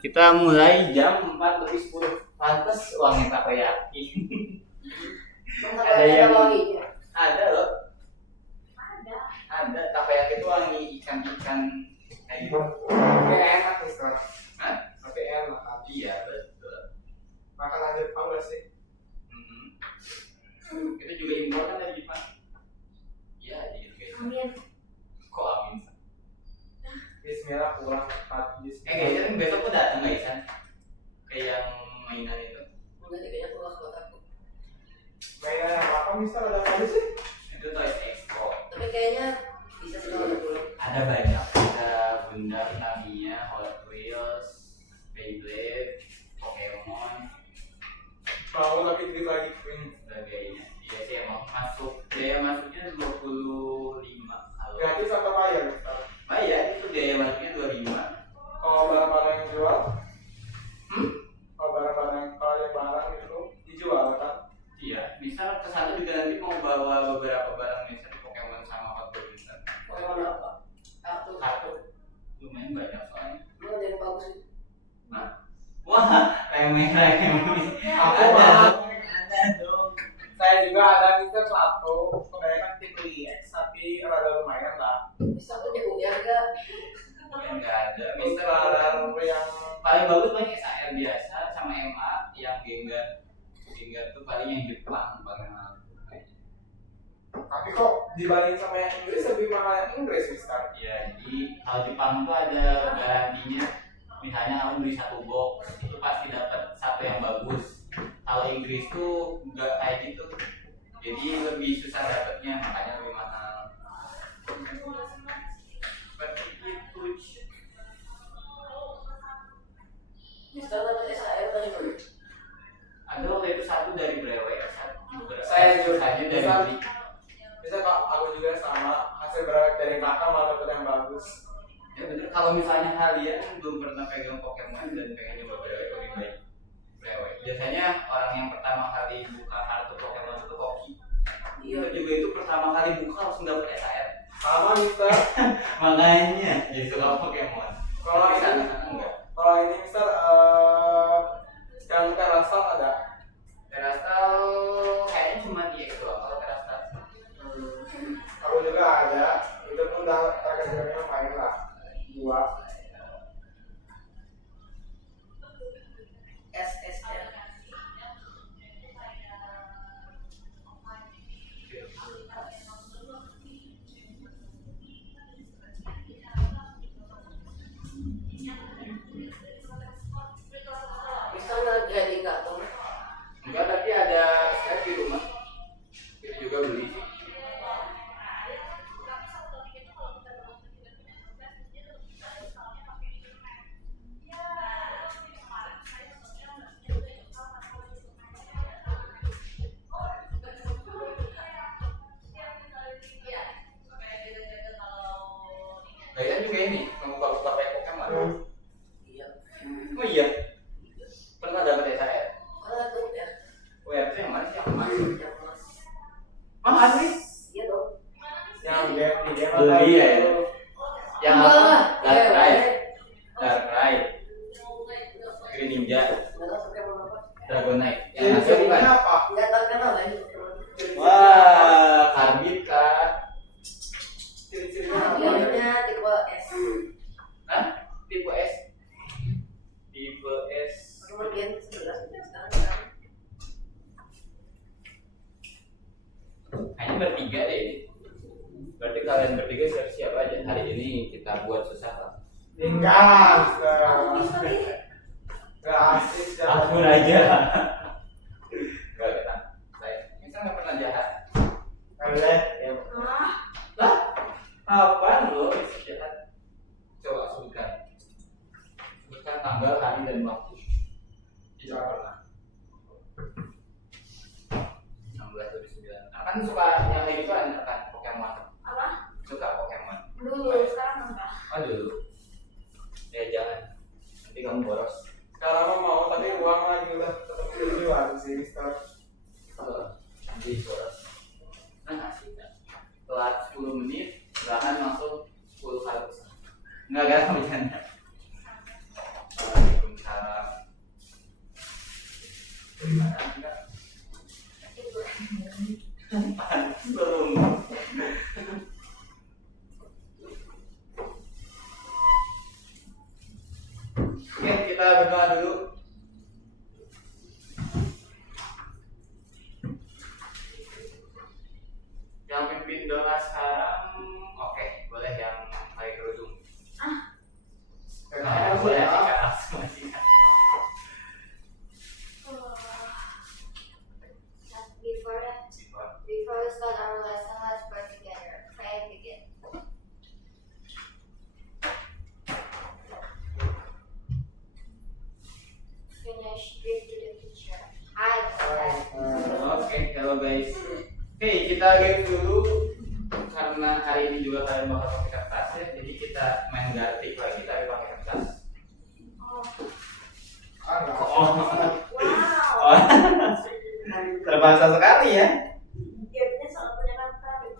Kita mulai jam 4:10. Pantes uangnya takoyaki. Ada yang ada loh. Ada takoyaki itu wangi ikan-ikan kayak gitu. Tapi enak nih sekarang. Hah? Tapi enak. Iya betul. Makan aja Jepang gak sih? Kita juga impor kan dari Jepang. Iya di juga. Amin. Kok amin? Bismillah pulang cepat. Kayaknya kan besok udah datang nggak Isan? Kayak yang mainan itu. Enggak sih, kayaknya pulang ke kotaku. Mainan yang apa misal ada apa aja sih? Itu Toys Expo. Tapi kayaknya bisa sih kalau udah pulang. Ada banyak, ada Gundam, Tamiya, Hot Wheels, Beyblade, Pokemon, Mau tapi dikit lagi. sebagainya. Iya sih emang masuk biaya masuknya 25. Kalau Gratis atau bayar misal? bayar itu biaya masuknya 25. Kalau barang-barang yang jual? Kalau yang barang itu dijual kan? Iya, misal kesana juga nanti mau bawa beberapa barang misalnya Pokemon sama Hot Wheels. Pokemon apa? Satu lumayan banyak soalnya. Lu ada yang bagus sih. Wah, remeh. Aku Ada dong. Saya juga ada misal satu, kebanyakan tipe X tapi rada lumayan lah. Bisa tuh jago harga. Enggak ada. Misal Mister barang yang paling bagus paling SAR biasa sama MA yang Gengar tuh paling yang Jepang paling mahal. tapi kok dibanding sama yang Inggris lebih mahal yang Inggris misal. Ya, jadi kalau Jepang tuh ada garansinya. Misalnya kamu beli satu box itu pasti dapat satu yang bagus. Kalau Inggris tuh enggak kayak gitu. Jadi lebih susah dapatnya, makanya lebih mahal. Seperti itu. Bisa dapat SAR dari mana? Ada waktu itu satu dari Breway, satu juga. Saya juga hanya dari bisa. beli. Bisa kok aku juga sama hasil berat dari kakak malah dapat yang bagus. Ya bener, kalau misalnya kalian belum pernah pegang Pokemon dan pengen nyoba Breway, lebih baik Breway. Biasanya orang yang pertama kali buka kartu Pokemon itu Hoki. Iya. Itu juga itu pertama kali buka langsung dapat SAR. Sama mister. Makanya jadi suka Pokemon. Kalau Tapi ini sana enggak. Kalau ini misal yang terasal ada. Terastal kayaknya cuma dia itu loh, kalau Terastal. Aku juga ada. Itu pun udah harga-harganya main lah. 2. SSR. Bisa nggak jadi nggak tuh? Enggak, tapi ada saya di rumah. Kita juga beli sih. Kalian juga ini membuka-buka pack Pokemon. Iya. Oh iya. Pernah dapat SAR? Mana tuh ya? Oh ya, itu yang mana sih yang emas? Yang emas. Oh, asli? Iya dong. Yang dia Beli ya? Yang Enggak apa? lah. Dark Ride. Dark Ride. Green Ninja. Nggak tahu sampai mau apa. Dragonite. Yang Jadi asli bukan? jadinya apa? Nggak tahu kenal lagi. Wah, karbit kah? Ciri-cirinya apa? Biayanya tipe S. Hah? Tipe S? Tipe S. Kemudian 11 sekarang. Hanya bertiga deh ini. Berarti kalian bertiga siap-siap aja. Hari ini kita buat susah lah. Enggak, Aku bisa nih. enggak asik. Akur aja. Enggak kita. Saya misal nggak pernah jahat. Boleh. Ya. Lah, apaan lo bisa jahat? Coba sebutkan. Sebutkan tanggal, hari dan waktu. Tidak pernah. 16 atau 9. Akan suka yang kayak gitu kan Pokemon. Apa? Suka Pokemon. Dulu, sekarang enggak. Oh dulu. Ya jangan. Nanti kamu boros. Sekarang mau tapi uang lagi udah tetap dijual sih mister. Nanti boros. Nah asik kan. Telat 10 menit, bahkan langsung 10 kali. Enggak bercanda. kita berdoa dulu. Yang pimpin doa sekarang, oke, boleh yang pakai kerudung. Karena boleh sikat langsung sikat. Before we start our lesson, let's pray together. Pray and begin. Finish. Give to the teacher. Hi. Oke, halo guys. Oke, kita game dulu karena hari ini juga kalian bakal pakai kertas ya. Jadi kita main gartik lagi tapi pakai kertas. Oh, Wow. terpaksa sekali ya. Gamenya soal penyerangan.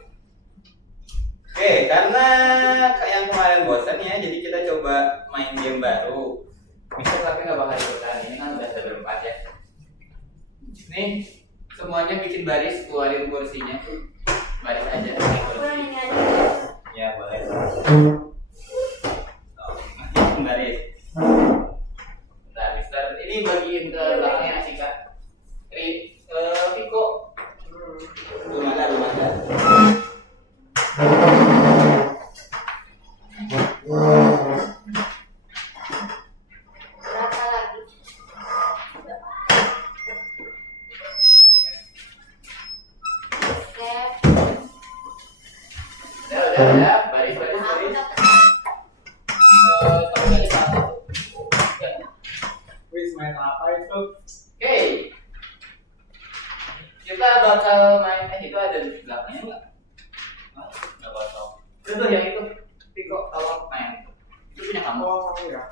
Oke, karena yang kemarin bosan ya, jadi kita coba main game baru. Bisa tapi nggak bakal ikutan, ini kan udah berempat ya. Nih, semuanya bikin baris, keluarin kursinya. Baris aja, pakai kursi. Kurang ini aja. Ya boleh. Baris. Bentar, Mister. Ini bagiin ke belakangnya Asika. Viko. Rumah ada. Berapa lagi? Step. Udah. Baris. Aku dapat. Satu kali satu. Ya. Wis main apa itu? Oke. Kita bakal main itu ada di belakangnya enggak? Enggak kosong. Itu yang itu. Viko tolong main. Itu punya kamu. Oh ya.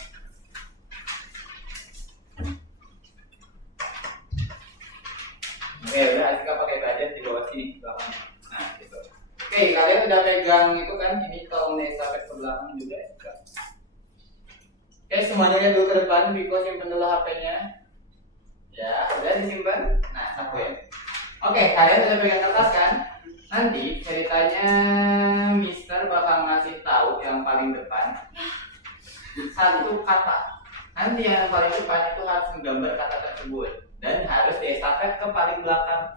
Oke, udah Asika pakai badan di bawah sini belakangnya. Nah, gitu. Oke, kalian udah pegang itu kan? Ini tolong sampai ke belakang juga Asika. Oke, semuanya lihat dulu ke depan. Viko simpen dulu HP-nya. Ya, udah disimpan. Nah, sapu ya. Oke, kalian udah pegang kertas kan? Nanti ceritanya Mister bakal ngasih tahu yang paling depan satu kata. Nanti yang paling depan itu harus menggambar kata tersebut dan harus diestafet ke paling belakang.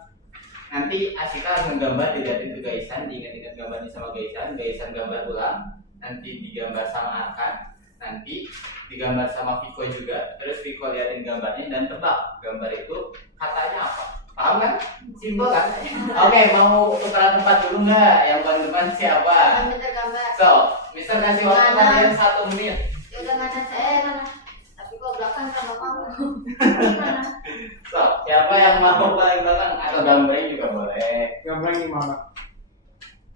Nanti Asika harus menggambar dilihatin ke Gaisan, diingat-ingat gambarnya sama Gaisan, Gaisan gambar ulang, nanti digambar sama Arkan, nanti digambar sama Viko juga, terus Viko liatin gambarnya dan tebak gambar itu katanya apa. Paham kan? Simpel kan? Oke, mau tukeran tempat dulu nggak? Yang paling depan siapa? Minta gambar. So, Mister kasih waktu Mana? kalian 1 menit. Ya udah mana saya mana? Tapi kok belakang sama kamu? Gimana? So, siapa yang mau paling belakang atau gambarnya juga boleh. Gambar gimana?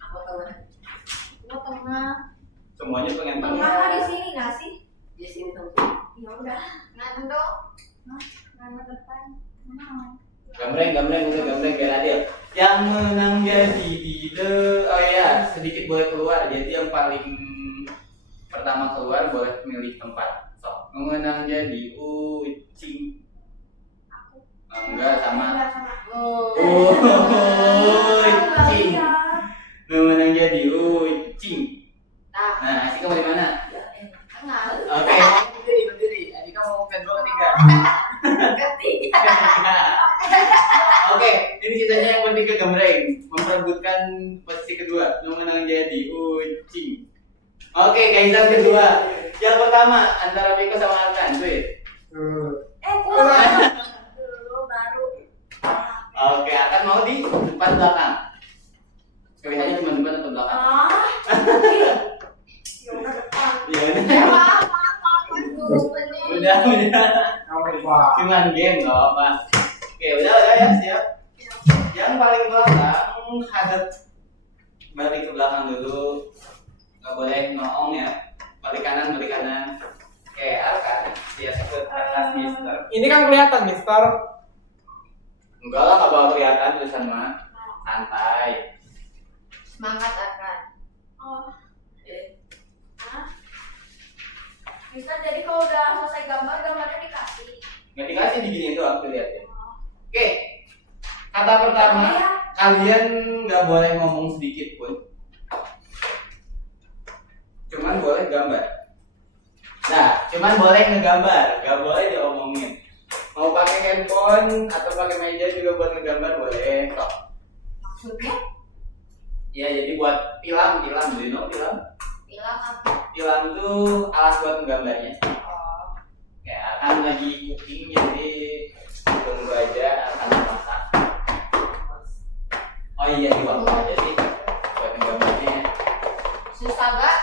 Aku tengah. Gua tengah. Semuanya pengen Tengah tahu. mah di sini nggak sih? Di sini tuh. Ya udah. Ngamen dong. Ngamen depan. Mana? Gambreng biar adil. Yang menang jadi ide. Oh iya, sedikit boleh keluar. Jadi yang paling pertama keluar boleh milih tempat. So, menang jadi Ucing. Aku. Enggak sama. Oh. Ucing. Menang jadi Ucing. Nah, Nah, Asika mau di mana? tengah. Oke, berdiri. Asika mau kedua ketiga. Ketiga. Oke, ini sisanya yang bertiga gambreng memperebutkan posisi kedua. Yang menang jadi Ucing. Oke, Gaisan kedua. Yang pertama antara Viko sama Arkan, tweet. Kurang. Dulu baru. Oke, Arkan mau di depan belakang. Pilihannya cuma depan atau belakang? Ya udah depan. Iya. Udah. Udah. Kamu lupa. Cuman game nggak apa. Oke, udah ya, siap. Yang paling belakang hadap balik ke belakang dulu. Nggak boleh noong ya. Balik kanan. Oke, Arkan siap ke atas Mister. Ini kan kelihatan, Mister. Enggak lah, nggak bakal kelihatan tulisan mah. Santai. Semangat akan. Oh. Bisa jadi kalau udah selesai gambarnya dikasih. Nggak dikasih diginiin doang tuh lihat ya. Oke, kata pertama kalian nggak boleh ngomong sedikit pun. Cuman boleh gambar. Nah, cuman boleh ngegambar, nggak boleh diomongin. Mau pakai handphone atau pakai meja juga buat ngegambar boleh kok. Maksudnya? Ya jadi buat tilam, beli no tilam. Bilang apa? Tilam tuh alat buat menggambarnya. Oh. Ya, akan lagi cooking jadi tunggu aja akan masak. Oh iya, di waktu aja sih buat menggambarnya. Susah gak?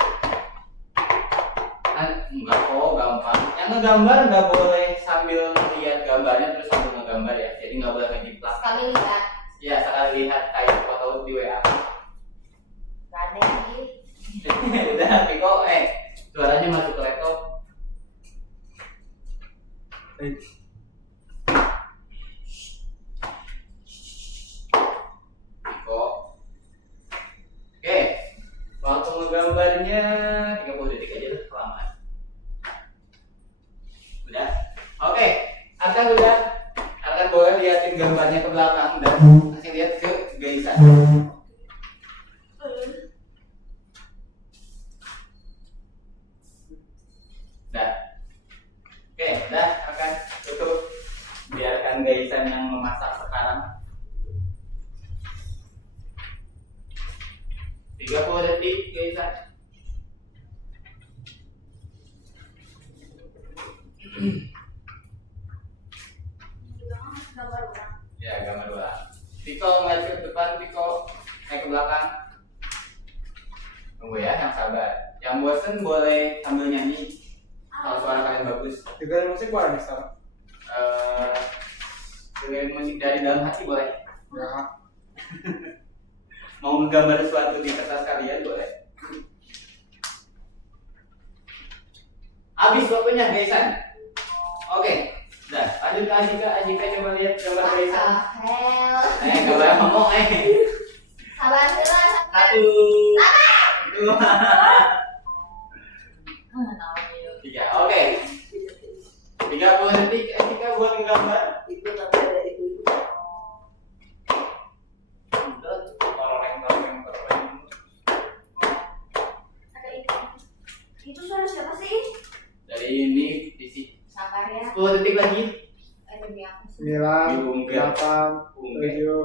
Enggak kok, gampang. Yang ngegambar nggak boleh sambil lihat gambarnya terus sambil ngegambar ya. Jadi nggak boleh ngejiplak. Sekali lihat. Ya, sekali lihat kayak foto di WA. Gak ada lagi. Udah, Piko, suaranya masuk ke laptop. Piko. Oke, waktu ngegambarnya 30 detik aja lah, kelamaan. Udah? Oke, akan udah. Akan boleh liatin gambarnya ke belakang dan kasih lihat ke gaisan. Udah. Oke, udah akan tutup. Biarkan gaisan yang memasak sekarang. 30 detik gaisan. Gambar ulang. Ya, gambar ulang. Piko maju ke depan, Piko naik ke belakang. Tunggu ya, yang sabar. Yang bosen boleh sambil nyanyi. Kalau suara kalian bagus. Dengerin musik boleh nih sekarang. Dengerin musik dari dalam hati boleh. Ya. Mau menggambar sesuatu di kertas kalian boleh. Habis waktunya gaisan. Oke, udah lanjut ke Ajika. Ajika coba lihat gambar gaisan. Hell. Gak boleh ngomong Sabar dulu. Satu, dua, tiga. Oke. 30 detik Ajika buat menggambar. Itu nanti ada itu. Ada itu. Itu suara siapa sih? Dari ini isi Sabar ya. 10 detik lagi. Demi aku sih. 9, Enggak. 8, Enggak.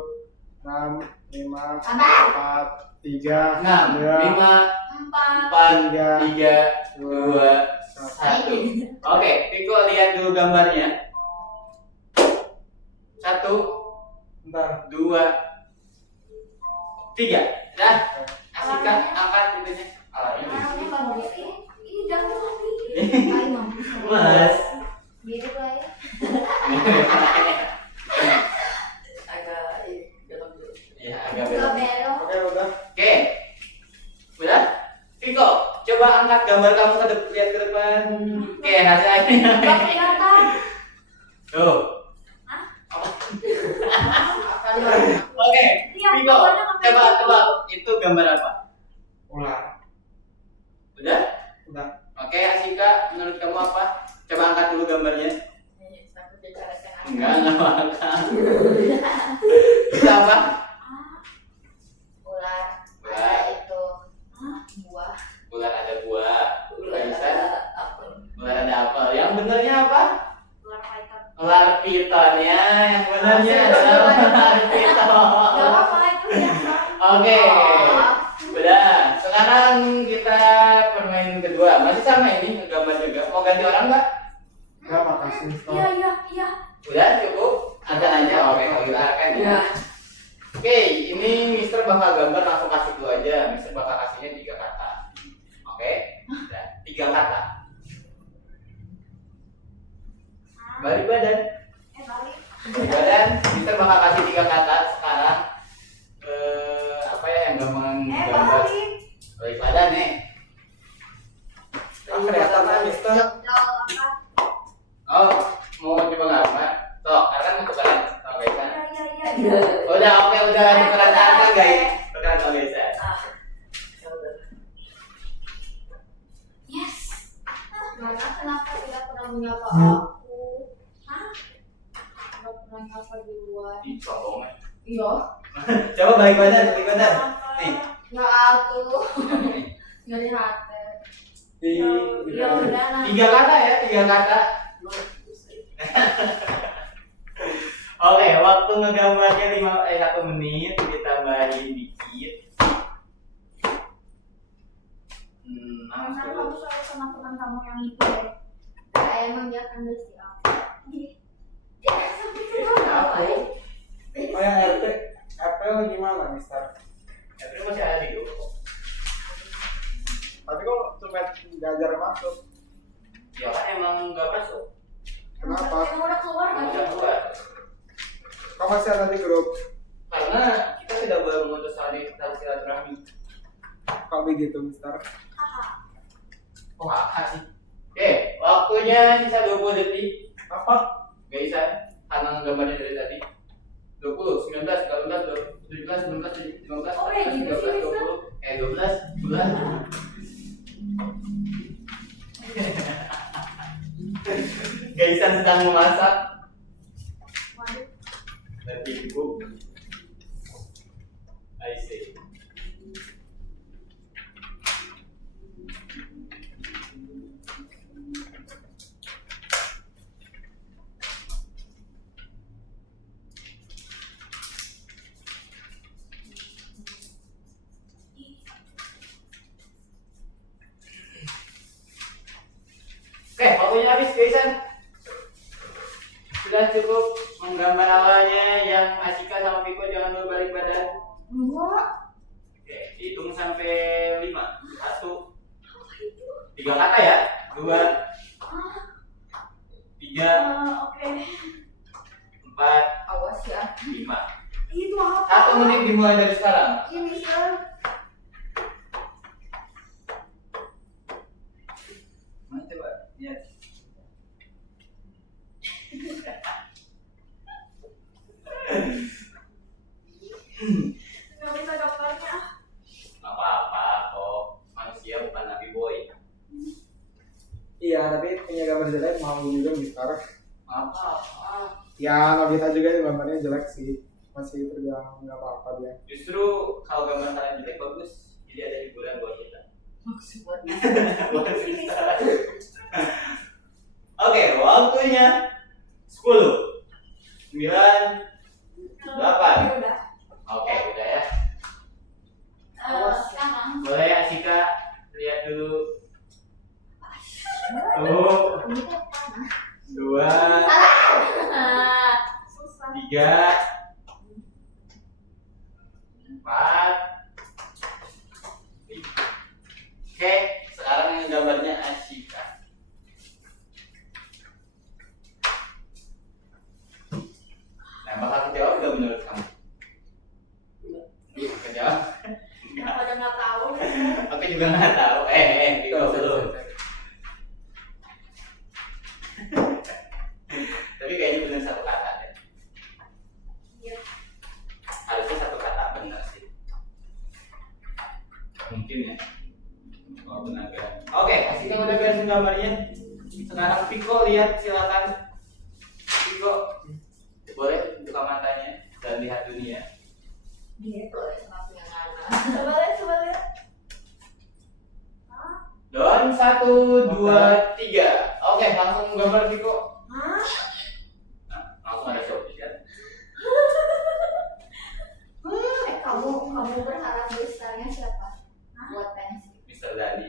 7, 6, 5, Sabar. 4, 3, 6, 5, 4. 4, 3, 2, 1. Oke, Piko lihat dulu gambarnya. 1, Bentar. 2, 3. Dah, Asika angkat itunya. Alatnya. Ini bagus sih. Ini jangan lagi. Mas. Biru lah ya. Agak dalam dulu. Ya, agak Enggak belok. belok. Oke, udah. Oke. Udah? Piko, coba angkat gambar kamu ke depan, lihat ke depan. Oke, hasilnya. Enggak kelihatan. Tuh. Hah? Kali orang. Oke, Iya, Piko, gambarnya nggak coba kayak coba itu gambar apa? Ular. Udah? Udah. Oke, Asika, menurut kamu apa? Coba angkat dulu gambarnya. Sampai bicara sehat. Enggak angkat. Itu apa? Ular. Ular. Ada itu. Buah. Ular ada buah. Ular Bisa. ada apel. Ular ada apel. Yang benernya apa? Ular python. Ular piton ya. Yang benernya adalah ular piton. Enggak apa itu biasa. Oke. Oh. Udah. Sekarang kita permainan kedua. Masih sama ini gambar juga. Mau ganti orang nggak? Enggak, makasih. Stop. Iya. Udah cukup. Akan aja. Oke, kalau kita akan ya. Ya. Oke, ini Mister bakal gambar langsung kasih dulu aja. Mister bakal kasihnya 3 kata. Oke, udah 3 kata. Balik badan. Balik. Balik badan. Mister bakal kasih 3 kata sekarang. Apa ya yang gampang gambar? Balik. Balik badan nih. Ah, kelihatan kan, Mister? Jauh apa? Oh, mau coba gambar? Tuh, karena kan tukeran. Tuh, guys kan. Iya. Udah, oke, udah tukeran tangan guys. Tukeran tangan guys. Ah. Ya udah. Yes. Mana kenapa tidak pernah menyapa Hmm. aku? Hah? Tidak pernah nyapa duluan. Ih, sombong. Iya. Coba balik badan, balik badan. Nih. Ya aku. Yang ini. Dari hati. Ya udah lah. 3 kata ya, 3 kata. Oke, waktu ngegambarnya 1 menit ditambahin dikit. Karena kamu selalu sama teman kamu yang itu ya. Kayak emang dia akan beristirahat. Ya sampai ke bawah. Oh yang RP gimana Mister? April masih ada di grup. Tapi kok cuma nggak jarang masuk? Ya kan emang nggak masuk. Kenapa? Emang udah keluar nggak Udah sih? keluar. Kau masih ada di grup? Karena kita tidak boleh memutus tali silaturahmi. Kok begitu Mister? Oh, apa sih? Oke, waktunya sisa 20 detik. Apa? Gak bisa, karena gambarnya dari tadi. 20, 19, 18, 17, 19, 15, Oh, kayak gitu sih, 12, 12. Gaisan sedang memasak. Waduh. Nanti ibu. I see. Oke, waktunya habis Gaisan. Sudah cukup menggambar awalnya yang Asika sama Viko jangan berbalik badan. Enggak. Oke, hitung sampai 5. 1. 3 kata ya. 2, 3, Oke. 4, Awas ya. 5. Itu apa? 1 menit dimulai dari sekarang. Ini Mister. Mana coba? Lihat. Nggak bisa dokternya. Apa-apa kok. Manusia bukan nabi boy. Iya, tapi punya gambar jelek mau juga Mister. Apa-apa. Ya, Nobita juga gambarnya jelek sih. Masih terbilang nggak apa-apa dia. Justru kalau gambar kalian jelek bagus. Jadi ada hiburan buat kita. Maksud buat Buat kita. Oke, waktunya 10, 9, 8. Udah. Oke, udah ya. Sekarang. Boleh ya Asika lihat dulu. Tuh, Ini kan panas. 2, Susah. 3, 4, 5. Oke, sekarang yang gambarnya Asika. Nah, bakal kejawab nggak menurut kamu? Kejawab? Yang pada nggak tahu. Aku juga nggak tahu. Viko dulu. Tapi kayaknya benar 1 kata deh. Iya. Harusnya 1 kata benar sih. Mungkin ya. Walaupun agak. Oke, Asika udah beresin gambarnya. Sekarang Viko lihat silakan. Viko boleh buka matanya dan lihat dunia. gitu sama punya anak. Coba lihat. Don 1, 2, 3. Oke, langsung gambar Viko. Hah? Nah, langsung ada showbiz kan? Kamu berharap besarnya siapa? Buat pensi. Mr. Dadi.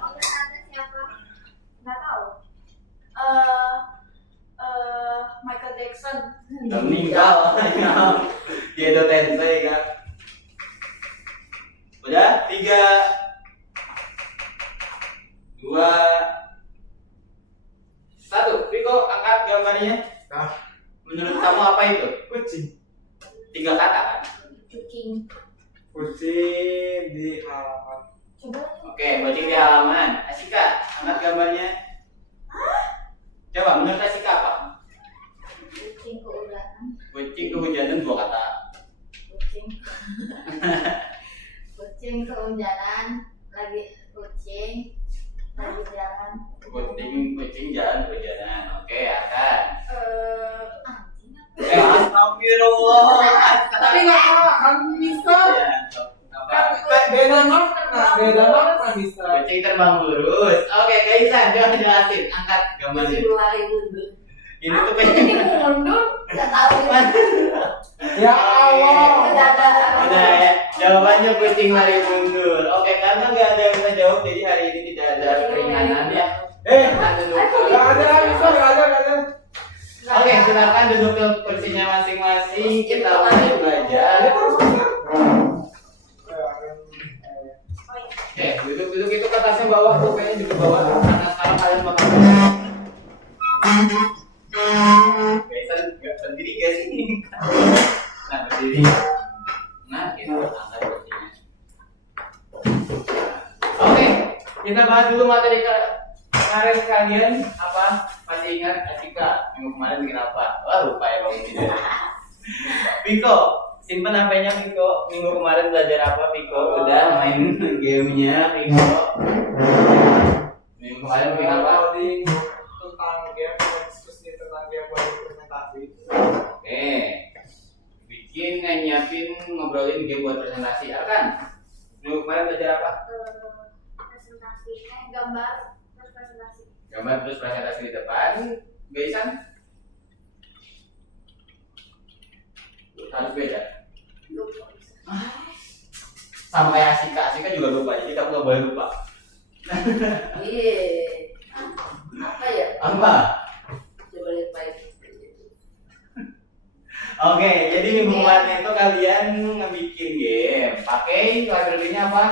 Oh, berharapnya siapa? Nggak tahu. Michael Jackson. Udah meninggal. Dia Edo Tensei kan. Udah 3, 2, 1. Viko angkat gambarnya. Nah, Menurut kamu apa itu? kucing. 3 kata kan? Kucing. Kucing di halaman. Coba lihat. Oke, kucing di halaman. Asika, angkat gambarnya. Coba menurut Asika apa? Kucing keudahan. Kucing kehujanan 2 kata. Kucing. Kucing kehujanan. Lagi kucing. Lagi jalan. Kucing jalan kehujanan. Oke, akan. Anjing. Astagfirullah. Tapi nggak salah kan Mister? Ya, apa? Beda banget kan Mister? Kucing terbang angkat gambarnya. Kucing lari mundur. Ini tuh Ini kayak mundur. Nggak tahu Ya Allah. Udah ada. udah ya, jawabannya kucing lari mundur. Oke, karena nggak ada yang bisa jawab, jadi hari ini tidak ada keringanan ya. Ada duduk. Nggak ada, bisa nggak ada. Oke, silakan duduk ke kursinya masing-masing. Kita mulai belajar. Ini terus bisa. Oke, duduk itu kertasnya bawah tuh, kayaknya juga bawah. Karena sekarang kalian bakal Bisa nggak berdiri gak sih? Nah, berdiri. Nah, gitu, angkat kursinya. Oke, kita bahas dulu materi kemarin kalian apa? Masih ingat Asika minggu kemarin bikin apa? Wah, lupa ya kalau tidak. Piko, simpen HP-nya Piko. Minggu kemarin belajar apa Piko? Udah main gamenya Piko. Minggu kemarin bikin apa? Coding tentang game, diskusi tentang game buat presentasi. Oke, bikin nyiapin ngobrolin game buat presentasi. Arkan, minggu kemarin belajar apa? Presentasi, gambar terus presentasi. Gambar terus presentasi di depan. Gaisan? Harus beda. Lupa. Sampai Asika juga lupa. Jadi kita nggak boleh lupa. Iya. Apa ya? Apa? Coba lihat baik. Oke, jadi minggu kemarin itu kalian ngebikin game. Pakai library-nya apa?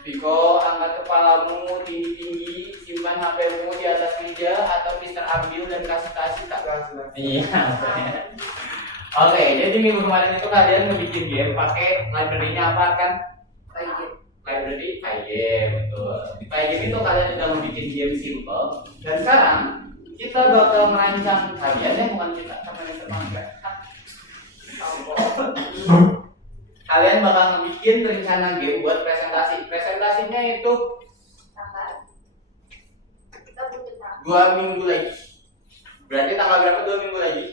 Piko, angkat kepalamu tinggi-tinggi, simpan HP-mu di atas meja, atau Mister ambil dan kasih tak? Iya. Oke, jadi minggu kemarin itu kalian ngebikin game pakai library-nya apa kan? Baik. Library Pygame, betul. Di Pygame itu kalian sudah membuat game simple. Dan sekarang kita bakal merancang kalian ya, bukan kita, sama yang termangga. Kalian bakal bikin rencana game buat presentasi. Presentasinya itu Tanggal. Kita butuh tanggal. 2 minggu lagi. Berarti tanggal berapa 2 minggu lagi?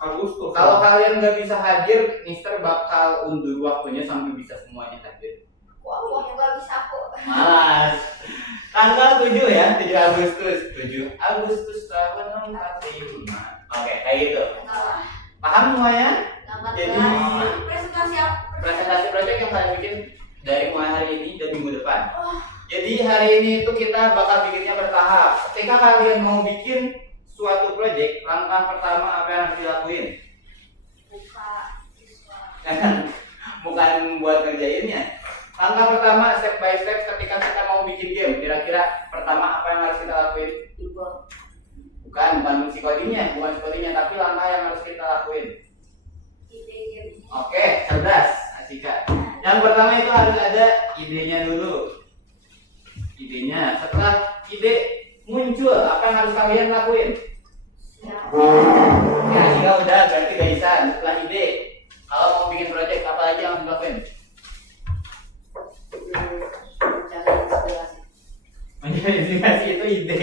Agustus. Kalau kalian nggak bisa hadir, Mister bakal undur waktunya sampai bisa semuanya hadir. Wah, nggak bisa kok. Malas. Tanggal 7 ya, 7 Agustus. 7 Agustus tahun 45. Oke, kayak gitu. Salah. Paham semuanya? Jadi presentasi apa? Presentasi project yang kalian bikin dari mulai hari ini dan minggu depan. Jadi hari ini itu kita bakal bikinnya bertahap. Ketika kalian mau bikin suatu project, langkah pertama apa yang harus dilakuin? Buka siswa. Bukan buat ngerjainnya. Langkah pertama step by step ketika kita mau bikin game, kira-kira pertama apa yang harus kita lakuin? Bukan si codingnya, tapi langkah yang harus kita lakuin. Ide gamenya. Oke, cerdas, Asika. Yang pertama itu harus ada idenya dulu. Idenya, setelah ide muncul, apa yang harus kalian lakuin? Ya, Asika udah, berarti Gaisan. Setelah ide, kalau mau bikin project, apa lagi yang harus dilakuin? Cari inspirasi. Mencari inspirasi itu ide.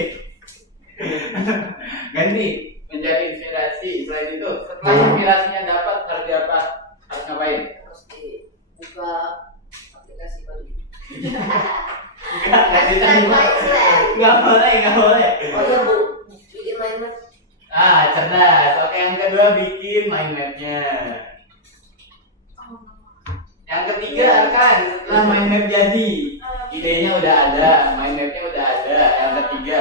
Ganti, mencari inspirasi. Selain itu, setelah inspirasinya dapat, harus diapa? Harus ngapain? Harus dibuka aplikasi baru. Nggak diterima. Nggak boleh. Oh iya bu, bikin mind map. Cerdas. Oke, yang kedua bikin mind map-nya. Yang ketiga Arkan, setelah mind map jadi, idenya udah ada, mind map-nya udah ada. Yang ketiga,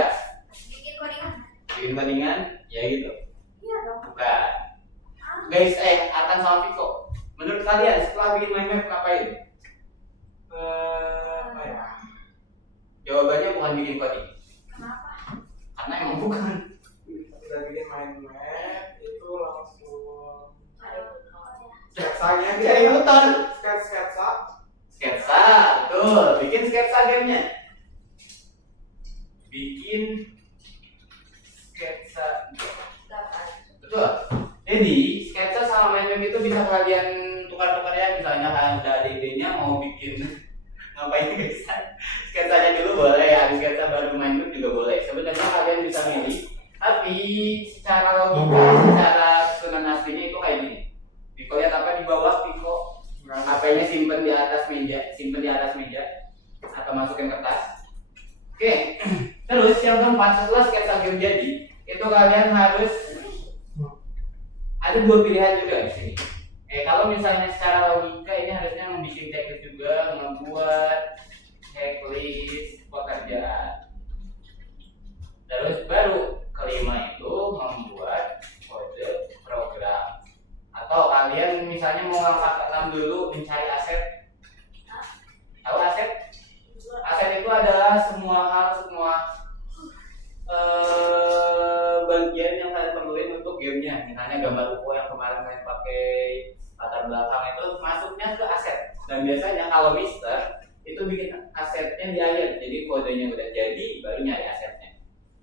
Bikin codingan. bikin bandingan, ya gitu. Iya dong. Bukan. Guys, Arkan sama Viko, menurut kalian setelah bikin mind map ngapain? Apa ya? Jawabannya bukan bikin coding, Kenapa? karena emang bukan. Udah bikin mind map itu langsung Aduh. sketsanya Cari motor. sketsa. Sketsa, betul. Bikin sketsa gamenya. Bikin sketsa. Betul. Jadi sketsa sama mind map itu bisa kalian tukar-tukar ya. Misalnya kalian udah ada idenya mau bikin ngapain guys? Sketsanya dulu boleh ya. Sketsa baru mind map juga boleh. Sebenarnya kalian bisa milih. Tapi secara logika, secara susunan aslinya itu kayak gini. Piko lihat apa di bawah Piko? HP-nya simpen di atas meja, atau masukin kertas. setelah sketsa game jadi, itu kalian harus ada dua pilihan juga di sini. Kalau misalnya secara logika ini harusnya membuat checklist juga, membuat checklist pekerjaan. Terus baru kelima itu membuat kode program. Atau kalian misalnya mau angkat 6 dulu mencari aset. Tahu aset? Aset itu adalah semua hal, semua bagian yang kalian perluin untuk gamenya. Misalnya gambar UFO yang kemarin kalian pakai latar belakang itu masuknya ke aset. Dan biasanya kalau Mister itu bikin asetnya di akhir, jadi kodenya udah jadi baru nyari asetnya.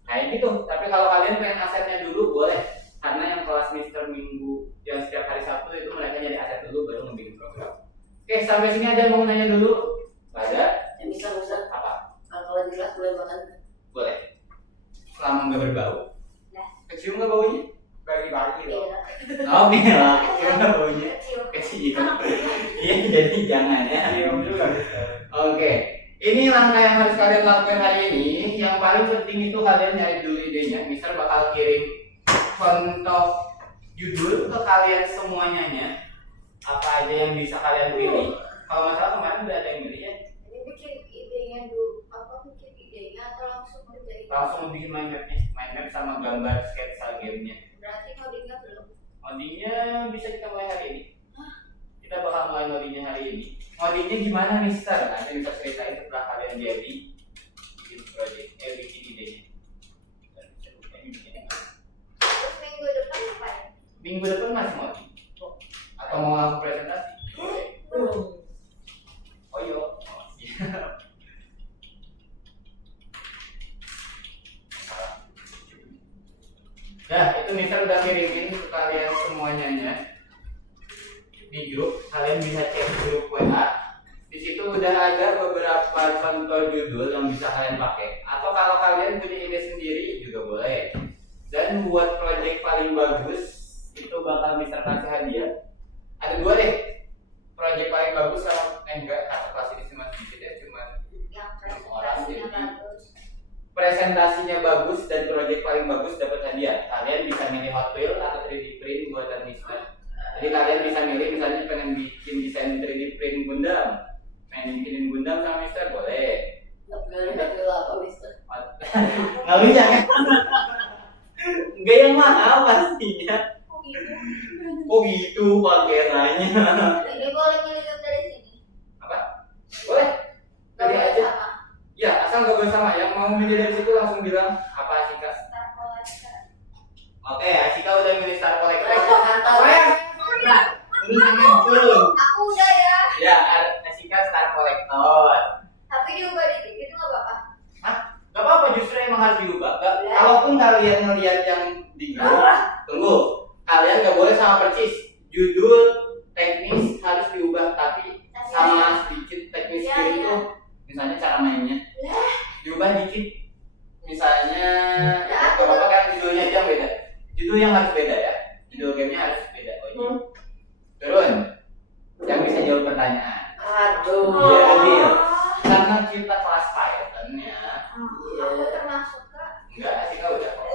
Kayak gitu. Tapi kalau kalian pengen asetnya dulu boleh, karena yang kelas Mister minggu yang setiap hari Sabtu itu mereka nyari aset dulu baru ngebikin program. Oke, sampai sini ada yang mau nanya dulu? Ada? Yang bisa Apa? kalau di kelas boleh makan. Boleh. Selama nggak berbau. Kecium nggak baunya? Bagi-bagi dong. Oke lah, kecium nggak baunya? Kecil. Kecium. Iya, jadi jangan ya. Cium juga bisa. Oke, ini langkah yang harus kalian lakukan hari ini. Yang paling penting itu kalian nyari dulu idenya. Mister bakal kirim contoh judul ke kalian semuanya. Apa aja yang bisa kalian pilih. Kalau masalah kemarin udah ada yang milih ya. Ini bikin idenya dulu, bikin idenya atau langsung kerjain? Langsung bikin mind map sama gambar sketsa gamenya. Berarti codingnya belum. Ngodingnya bisa kita mulai hari ini. Kita bakal mulai ngodingnya hari ini. Ngodingnya gimana Mister? Nanti bisa ceritain setelah kalian jadi bikin project, bikin idenya. Terus minggu depan apa ya? Minggu depan masih ngoding. Atau mau langsung presentasi? Oh iya. Nah, itu Mister udah kirimin ke kalian semuanya di grup. Kalian bisa cek grup WA. Di situ udah ada beberapa contoh judul yang bisa kalian pakai. Atau kalau kalian punya ide sendiri juga boleh. Dan buat project paling bagus itu bakal Mister kasih hadiah. Ada dua deh. Project paling bagus sama enggak, kata kelas ini cuma sedikit ya, cuma Yang orang presentasinya jadi bagus. presentasinya bagus dan project paling bagus dapat hadiah. Kalian bisa milih Hot Wheels atau 3D print buatan Mister. Jadi kalian bisa milih misalnya pengen bikin desain 3D print Gundam, pengen bikinin Gundam sama Mister boleh. Nggak boleh apa bisa. Nggak bisa kan? Nggak yang mahal pastinya. Oh gitu. Oh gitu pakaiannya. Ini boleh milih dari sini. Apa? Boleh. Gak Pilih boleh aja. sama. Ya asal nggak boleh sama. Yang mau milih dari situ langsung bilang apa Asika. Star Collector. Oke, Asika udah milih Star Collector. Mantap. Nah, terus tangan dulu. Aku udah ya. Ya, Asika Star Collector. Tapi diubah dikit itu nggak apa-apa. Gak apa-apa, justru emang harus diubah. Kalaupun kalian ngelihat yang di grup, tunggu. Kalian gak boleh sama persis. Judul teknis harus diubah, tapi sama sedikit teknis Ya, skill ya. itu. Misalnya cara mainnya. Diubah dikit. Misalnya, Ya, gak apa-apa kan judulnya aja yang beda. Judul yang harus beda ya. Judul gamenya harus beda. Oh, iya. Turun. Yang bisa jawab pertanyaan. Aduh. Iya, adil. Karena kita kelas Python ya. Aku termasuk kak. Enggak, Asika udah kok.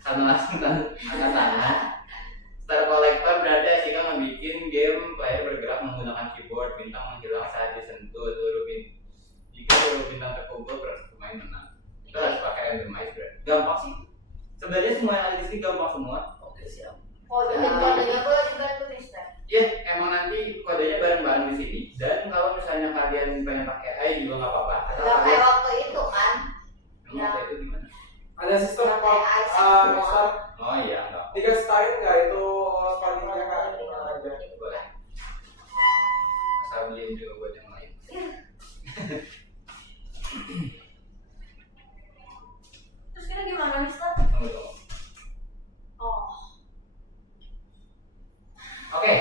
Karena langsung angkat tangan. Star Collector berarti Asika membuat game player bergerak menggunakan keyboard. Bintang menghilang saat disentuh. Jika seluruh bintang terkumpul, pemain menang. Kita harus pakai randomize berarti. Gampang sih. Sebenarnya semua yang ada di sini gampang semua. Oke siap. Oh, jadi kodenya boleh dibantu Mister. Ya, emang nanti kodenya bareng-bareng di sini. Dan kalau misalnya kalian pengen pakai AI juga nggak apa-apa. Asal Gak kayak kalian waktu itu kan. emang waktu itu gimana? Ada sistem apa? Mister Oh iya, enggak. dikasih nggak itu spandingnya kan? Gimana aja? Boleh. Asal beliin juga buat yang lain. Terus kira gimana Mister? Tunggu. Oh. Oke.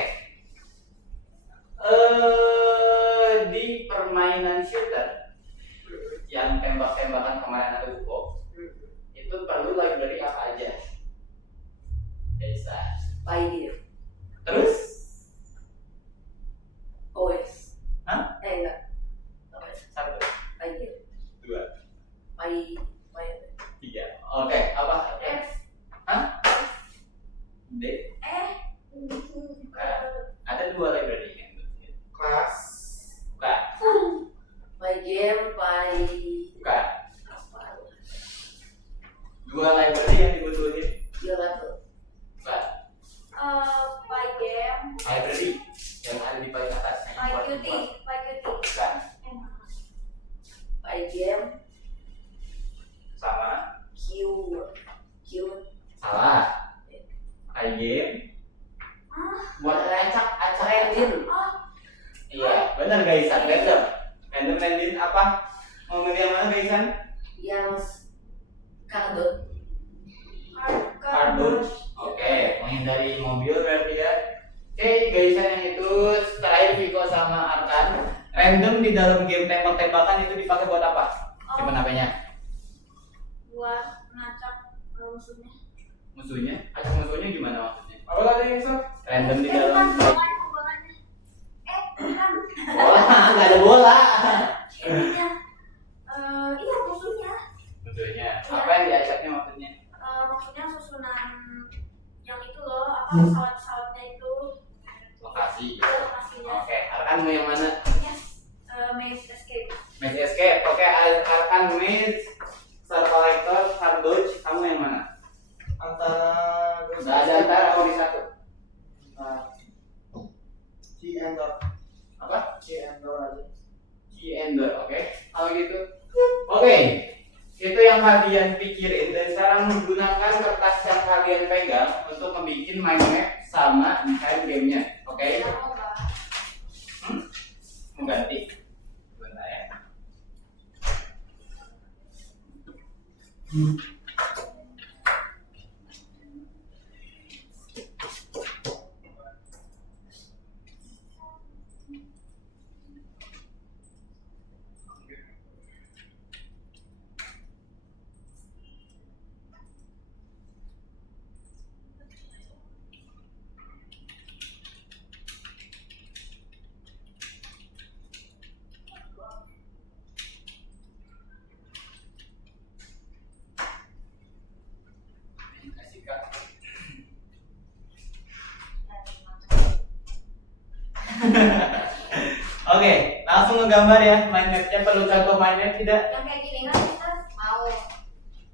Di permainan shooter yang tembak-tembakan kemarin ada UFO, itu perlu library apa aja? Bisa. Pioneer. Terus? OS. Hah? Enggak. Apa ya? Satu, Pioneer. dua, Pioneer. Bukan library yang dibutuhin. Iya kan tuh. Bukan. Pygame, Library yang ada di paling atas. Yang PyQt, PyQt. Bukan. Enak. Pygame Sama. Q Salah. Game. Buat acak Rendin. Oh, Iya, benar Gaisan. Random. Rendin apa? Mau milih yang mana Gaisan? yang kardon. Kardus. Oke, menghindari mobil berarti ya. Oke, Gaisan yang itu terakhir Viko sama Arkan. Random di dalam game tembak-tembakan itu dipakai buat apa? Simpen HP-nya. buat ngacak musuhnya. Musuhnya? Acak musuhnya gimana maksudnya? Apa tadi Sob? Random di Bukan dalam bolanya. Bukan. bola, nggak ada bola. Ininya. Iya musuhnya. Musuhnya. Apa yang diacaknya maksudnya? Maksudnya susunan yang itu loh, apa pesawat-pesawatnya itu. Lokasi. Iya, lokasinya. Oke, Arkan mau yang mana? Yes. Maze Escape. Match Escape. Oke, Arkan Match, Star Collector, Hard Dodge. Kamu yang mana? Antara Nggak ada antara mau di satu. Key Endor. Apa? Key Endor aja. Key Ender. Oke. Kalau gitu. Oke. Itu yang kalian pikirin dan sekarang menggunakan kertas yang kalian pegang untuk membuat mind map sama desain gamenya. Oke? Tidak mau bahas. Mau ganti? Bentar ya. Kasih Kak. Oke, langsung ngegambar ya. Mind map-nya perlu contoh mind map tidak? Yang kayak gini kan kita mau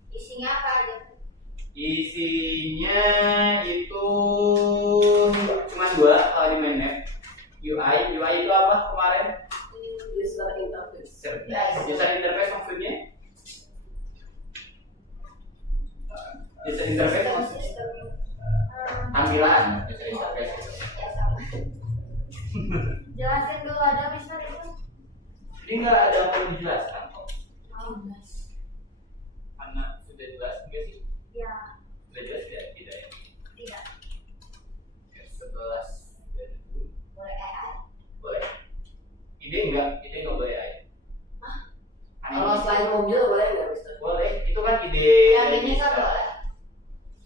isinya apa aja? Isinya itu cuma dua kalau di mind map. UI itu apa kemarin? User interface. User interface maksudnya? User interface maksudnya tampilan user interface. Ya sama. Jelasin dulu ada Mister itu. Ini nggak ada yang perlu dijelaskan kok. Mau mas. Karena sudah jelas enggak sih? Ya Sudah jelas tidak ya? tidak. Oke, 11 dan itu Boleh AI. boleh. Ide nggak boleh ya? Kalau selain mobil boleh nggak Mister? Boleh, itu kan ide. Yang ini kan Mister. boleh.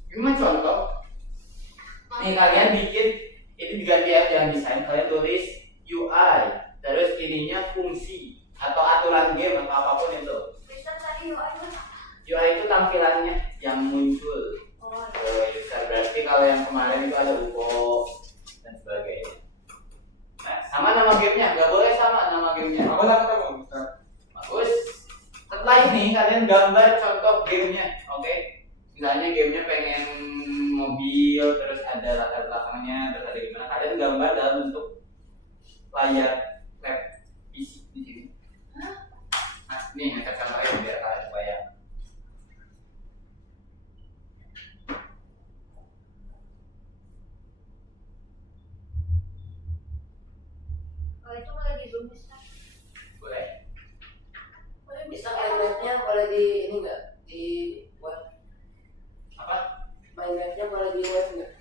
Ini mah contoh. Nih kalian bikin itu diganti ya jangan desain, kalian tulis UI, terus ininya fungsi atau aturan game atau apapun itu. Mister tadi UI itu. UI itu tampilannya yang muncul. Oh. User berarti kalau yang kemarin itu ada UFO dan sebagainya. Nah, sama nama gamenya, nggak boleh sama nama gamenya. Apa lah ketemu Mister? Bagus. Setelah ini kalian gambar contoh gamenya, oke? Misalnya gamenya pengen mobil, terus ada latar belakangnya, terus ada gimana? Kalian gambar dalam bentuk layar lab PC di sini. Nah, nih ngecek contohnya biar kalian bayang. Oh itu boleh di zoom Mister. Boleh. Boleh Bisa Mister. mind map-nya boleh di ini nggak? Di web. Apa? Mind map-nya boleh di web nggak?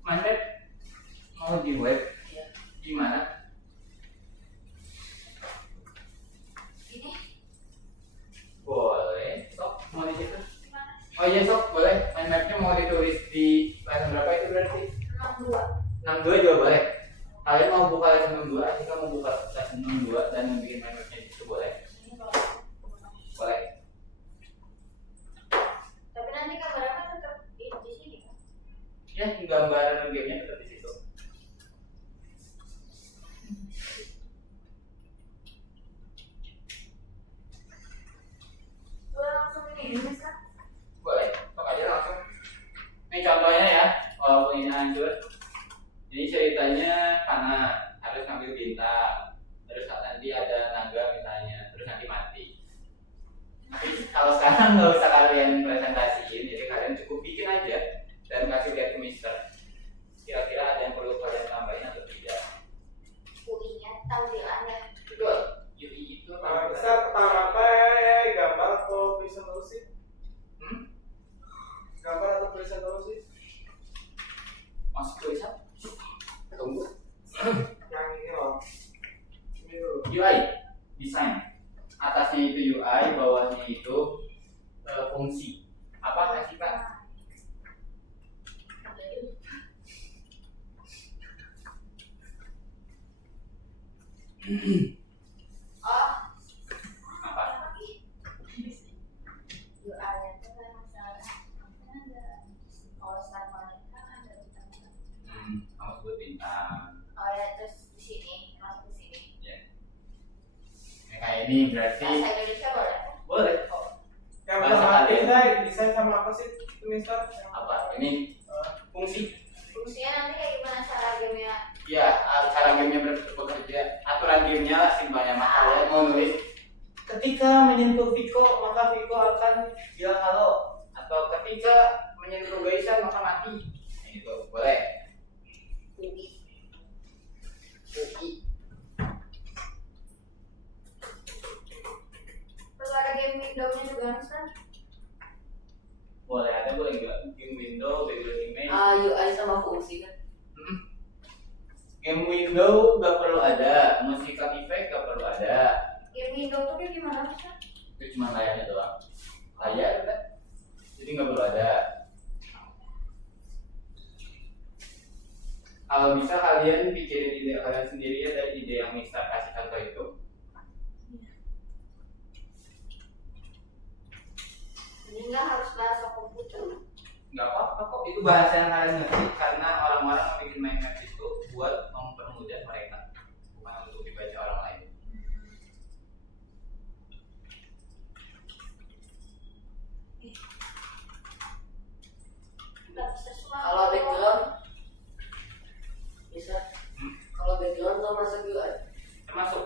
Mindmap mau di web? Iya. Gimana? Ini Boleh. Sok mau di situ? gimana? Oh iya sok boleh. Mindmapnya mau ditulis di lesson berapa itu berarti? 62. 62 juga boleh. Kalian mau buka lesson 62, Atika mau buka lesson 62 dan bikin mindmapnya itu boleh. Ini boleh. Boleh. Tapi nanti gambarnya tetap di sini kan? Ya, gambaran gamenya tetap di situ. Boleh langsung ini Mister. Kalau sekarang nggak usah kalian presentasiin, jadi kalian cukup bikin aja dan kasih lihat ke Mister. Kira-kira ada yang perlu kalian tambahin atau tidak? UI-nya tampilannya. Betul. UI itu Mister pertama teh gambar atau tulisan dulu sih? Gambar atau tulisan dulu sih? masuk tulisan. Tunggu. Yang ini loh. Ini dulu. UI, desain. Atasnya itu UI, bawahnya itu fungsi. Apa kasih Pak? Oh, Apa? UI-nya itu kan masalah kan ada kalau standar kan ada bintang-bintang. Kamu sebut bintang. Oh ya, terus di sini masuk di sini. Ya. Kayak ini berarti Bahasa Indonesia boleh? boleh kok. Yang Bahasa pertama kalian. desain, desain sama apa sih, Mister? Apa? Ini fungsi. Fungsinya nanti kayak gimana cara gamenya? Ya, cara gamenya bekerja, aturan gamenya lah simpelnya. Maka kalian mau nulis ketika menyentuh Viko maka Viko akan bilang halo, atau ketika menyentuh Gaisan maka mati. Nah, gitu boleh. UI. UI. Terus ada game window-nya juga kan? Boleh ada, boleh enggak? Game window, background image. UI sama fungsi kan. Game window gak perlu ada, musical effect gak perlu ada. Game window tuh kayak gimana sih? Itu cuma layarnya doang. Layar kan? Jadi nggak perlu ada. Kalau bisa kalian pikirin ide kalian sendiri ya dari ide yang Mister kasih contoh itu. Ini nggak harus bahasa komputer. Nggak apa-apa kok, itu bahasa yang kalian ngerti karena orang-orang bikin mind map itu buat mempermudah mereka, bukan untuk dibaca orang lain. Nggak bisa semua. Kalau background bisa. Kalau background tuh masuk UI. Termasuk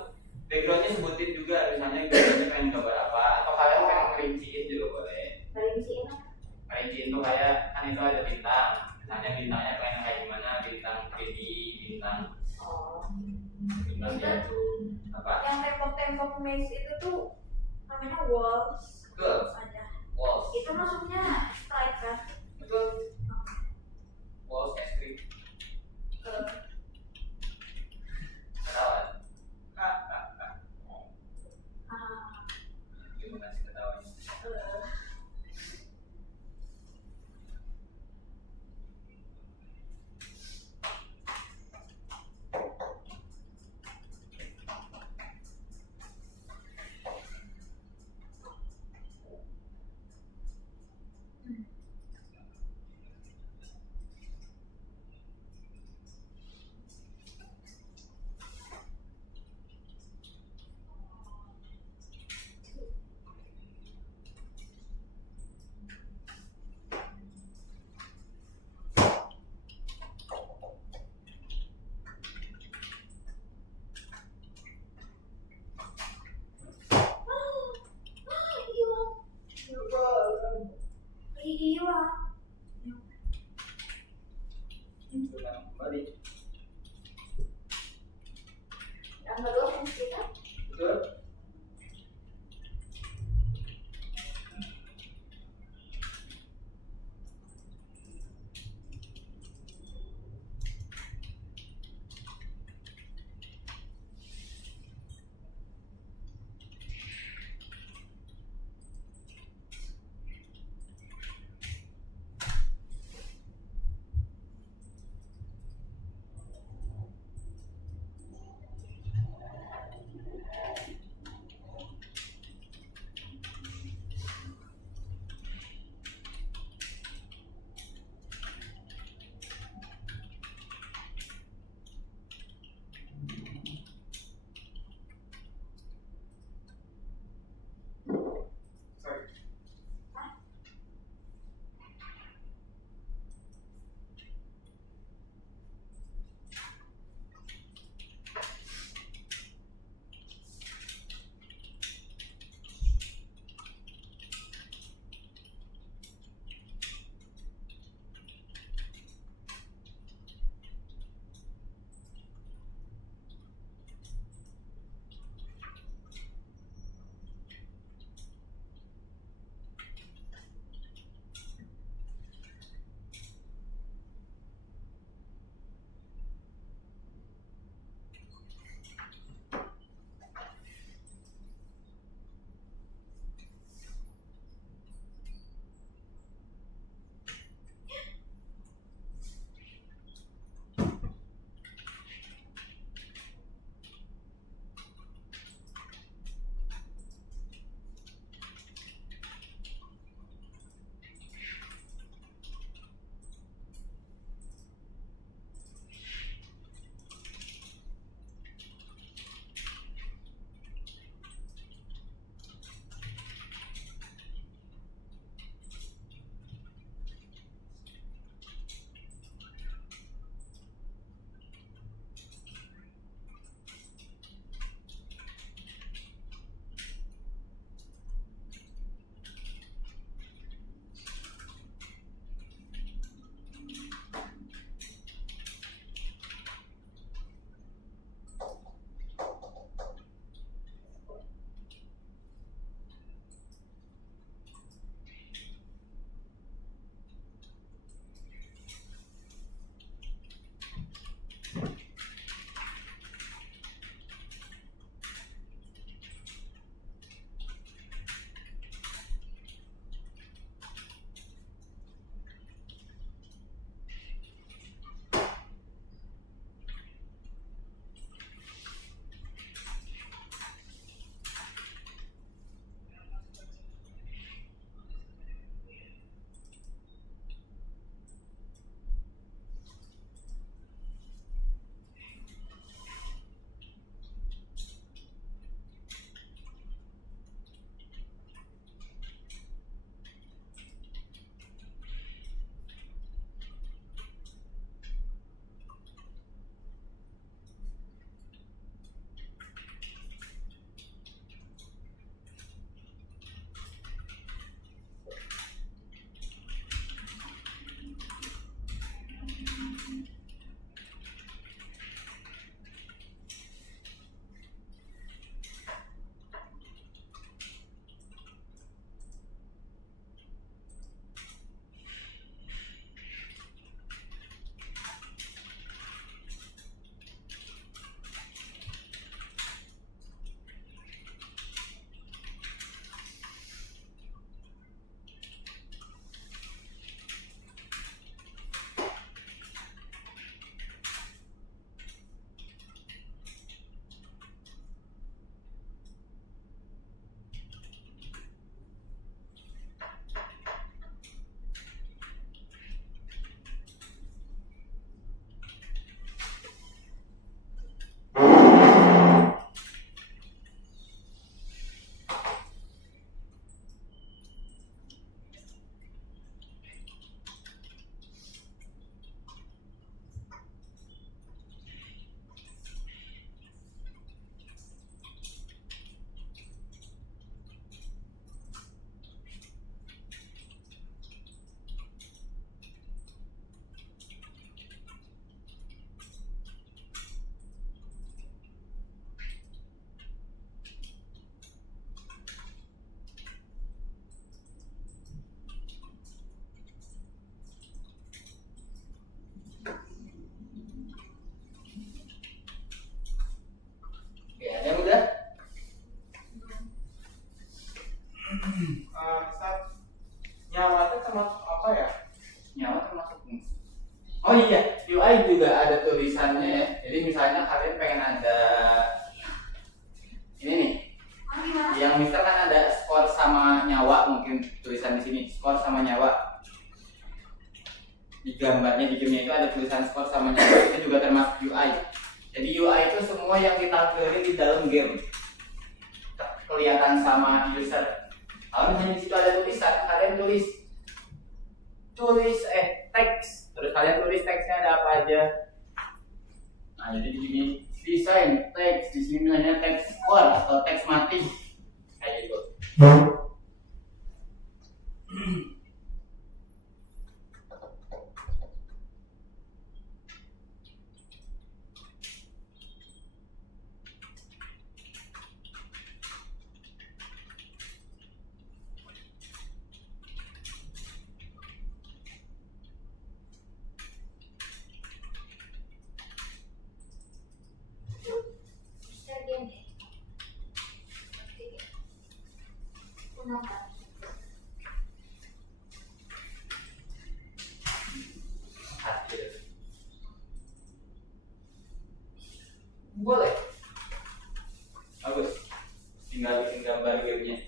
backgroundnya sebutin juga, misalnya backgroundnya pengen gambar apa, atau kalian pengen ngerinciin juga boleh. Rinciin apa? Ngerinciin tuh kayak kan itu ada bintang, misalnya bintangnya pengen kayak gimana, bintang 3D, bintang Oh. bintang dia tuh apa? Yang tembok-tembok maze itu tuh namanya walls. Betul. Ada. Walls. Itu masuknya strike kan? Betul. Walls es krim. Ketahuan. Ah, Gimana sih ketahuan? Misal nyawa itu termasuk apa ya? Nyawa termasuk fungsi. Oh iya, UI juga ada tulisannya ya. Jadi misalnya kalian pengen ada ini nih, Ah, gimana? yang misal kan ada skor sama nyawa, mungkin tulisan di sini skor sama nyawa. Di gambarnya di gamenya itu ada tulisan skor sama nyawa, itu juga termasuk UI. Jadi UI itu semua yang ditampilkan di dalam game kelihatan sama user. Kalau misalnya di situ ada tulisan, kalian tulis teks, terus kalian tulis teksnya ada apa aja. Nah jadi di sini desain teks, di sini misalnya teks skor atau teks mati kayak gitu. Share game deh. Kenapa? Hasil. Boleh. Bagus. Tinggal bikin gambar gamenya.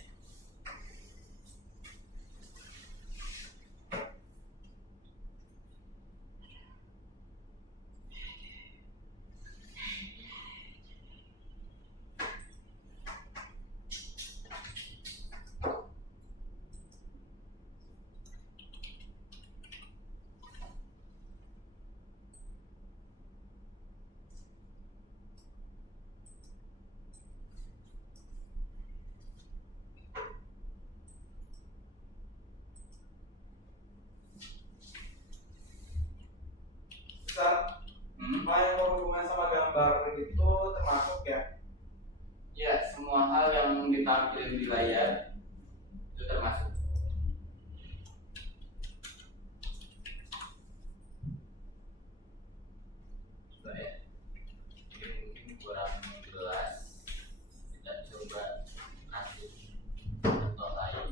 Misal Hmm. yang berhubungan sama gambar itu termasuk ya? Ya, semua hal yang ditampilkan di layar itu termasuk. Coba ya. Mungkin kurang jelas. Kita coba kasih contoh lain.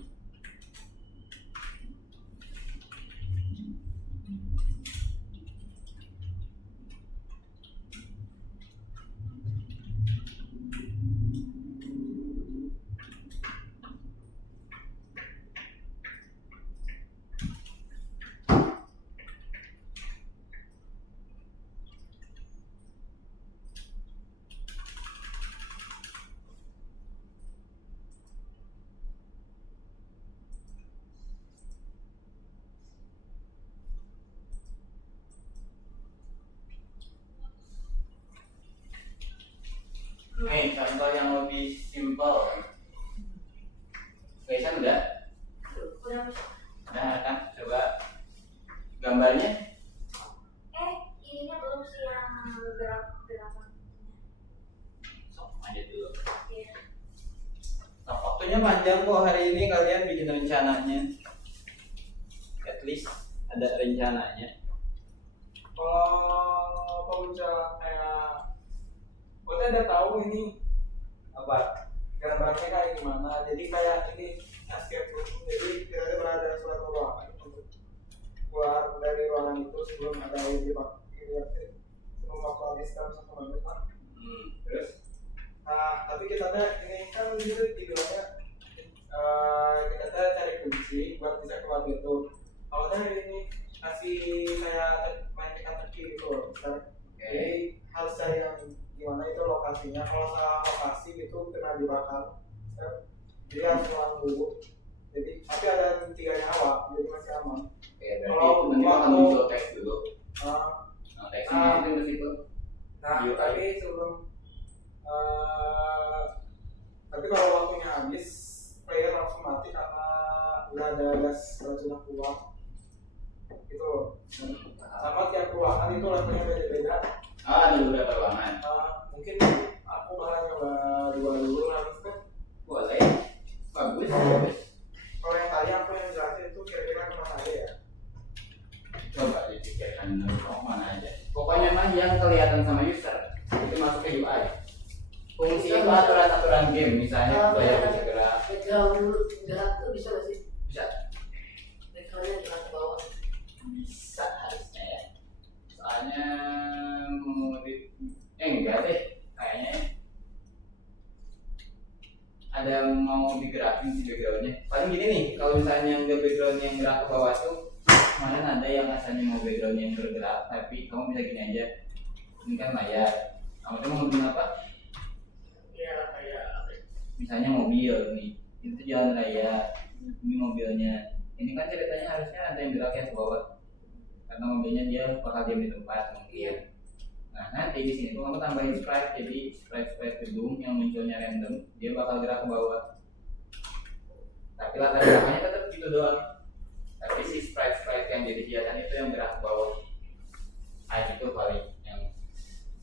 Nih, contoh yang lebih simpel. Kaisan udah? Udah bisa. Udah kan? Coba gambarnya. Ininya belum sih yang gerakan. Sok aja dulu. Iya. Nah, waktunya panjang kok hari ini kalian bikin rencananya. At least ada rencananya. Kalau pembicara kayak Gue udah tahu ini apa gambarnya kayak gimana. Jadi kayak ini escape room. Jadi kita berada di suatu ruangan untuk keluar dari ruangan itu sebelum ada yang dipakai sebelum waktu habis kan 1 menit lah. Terus? Nah, tapi kita ini kan gitu tujuannya kita cari kunci buat bisa keluar gitu. Kalau ini kasih kayak main teka-teki gitu. Jadi harus cari yang gimana itu lokasinya. Kalau salah lokasi itu kena jebakan. Jadi harus ulang dulu. Jadi tapi ada 3 nyawa, jadi masih aman. Oke, berarti Kalau nanti akan waktu- muncul teks dulu. Nah, Teksnya itu di situ. Iya, tapi sebelum tapi kalau waktunya habis, player langsung mati karena udah ada gas racun keluar. Gitu loh. Sama tiap ruangan itu levelnya beda-beda. Ada beberapa ruangan. Mungkin aku bakal nyoba 2 dulu habis kan. Boleh. Bagus. Bagus. Kalau yang tadi aku yang jelasin itu kira-kira kemana aja ya? Coba dipikirkan dulu mana aja. Pokoknya mah yang kelihatan sama user itu masuk ke UI. Fungsi itu aturan-aturan game, misalnya player bisa gerak. Background gerak tuh tuh bisa nggak sih? Bisa. Backgroundnya gerak ke bawah. Bisa harusnya ya. Soalnya mau enggak deh kayaknya ada mau digerakin si backgroundnya. Paling gini nih, kalau misalnya yang background yang gerak ke bawah tuh kemarin ada yang asalnya mau background yang bergerak, tapi kamu bisa gini aja. Ini kan layar. Kamu tuh mau ngambil apa? Ya kayak apa? Misalnya mobil nih, itu jalan raya, ini mobilnya. Ini kan ceritanya harusnya ada yang gerak yang ke bawah, karena mobilnya dia bakal diam di tempat mungkin. Nah nanti di sini tuh kamu tambahin sprite, jadi sprite gedung yang munculnya random, dia bakal gerak ke bawah. Tapi latar belakangnya tetap gitu doang. Tapi si sprite yang jadi hiasan itu yang gerak ke bawah. Nah itu paling yang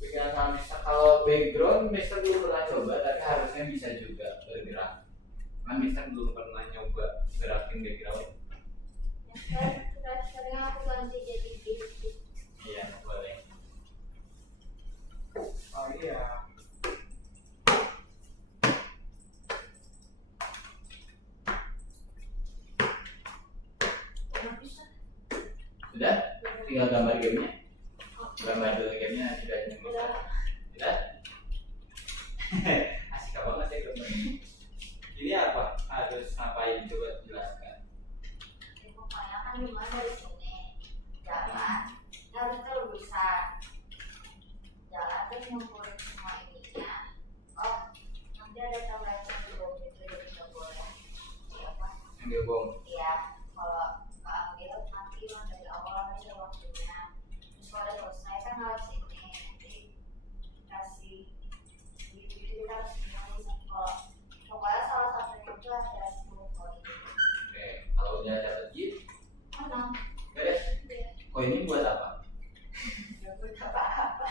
pikiran sama Mister. Kalau background Mister belum pernah coba, tapi harusnya bisa juga bergerak. Kan Mister belum pernah nyoba gerakin background. Sering aku ganti jadi gitu. Iya boleh. Oh iya. Nggak bisa. Sudah? Tinggal gambar gamenya. Gambar dulu gamenya nanti udah nyambung. Udah. Sudah? Asik banget ya gambar. Ini apa? Harus ngapain? Coba jelaskan. Ya, pokoknya kan gimana dari sini jalan harus terusan jalan terus ngumpulin semua ininya. Oh nanti ada tambahan sebelum itu jadi nggak boleh apa Ambil bom. ya kalau keambil nanti yang dari awal aja waktunya terus kalau udah selesai kan harus ini nanti kasih gitu kita harus gimana kalau pokoknya salah satunya itu ada 10 poin. Oke. Kalau udah dapet gift, Mana? beres. Dia Koin ini buat apa? nggak buat apa-apa.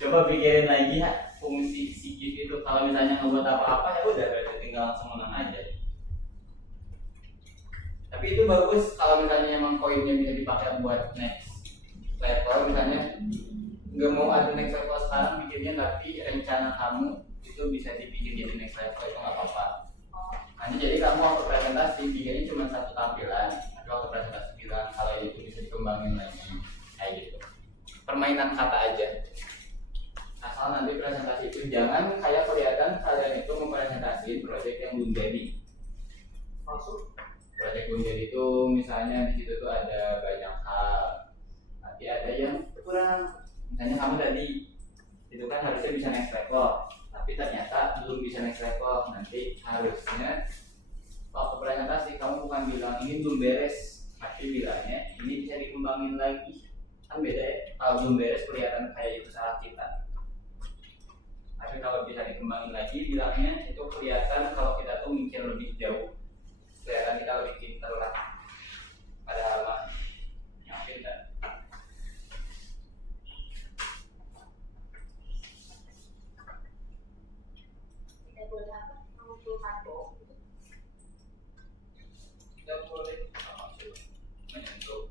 Coba pikirin lagi ya fungsi si gift itu. Kalau misalnya nggak buat apa-apa ya udah berarti tinggal langsung menang aja. Tapi itu bagus kalau misalnya emang koinnya bisa dipakai buat next level. Misalnya nggak mau ada next level sekarang bikinnya, tapi rencana kamu itu bisa dibikin jadi next level, itu nggak apa-apa. Oh, Nanti jadi kamu waktu presentasi bikinnya cuma satu tampilan, tapi waktu presentasi bilang kalau itu bisa dikembangin lagi kayak gitu. Permainan kata aja. Asal nanti presentasi itu jangan kayak kelihatan kalian itu mempresentasi proyek yang belum jadi. Maksud? Proyek belum jadi itu misalnya di situ tuh ada banyak hal, tapi ada yang kurang. Misalnya kamu tadi itu kan harusnya bisa next level, tapi ternyata belum bisa next level. Nanti harusnya waktu presentasi kamu bukan bilang ini belum beres, tapi bilangnya ini bisa dikembangin lagi. Kan beda ya, kalau belum beres kelihatan kayak itu salah kita, tapi kalau bisa dikembangin lagi bilangnya itu kelihatan kalau kita tuh mikir lebih jauh, kelihatan kita lebih pintar lah. Padahal mah yang pintar. tidak boleh apa mengumpulkan bom. Tidak boleh maksud menyentuh.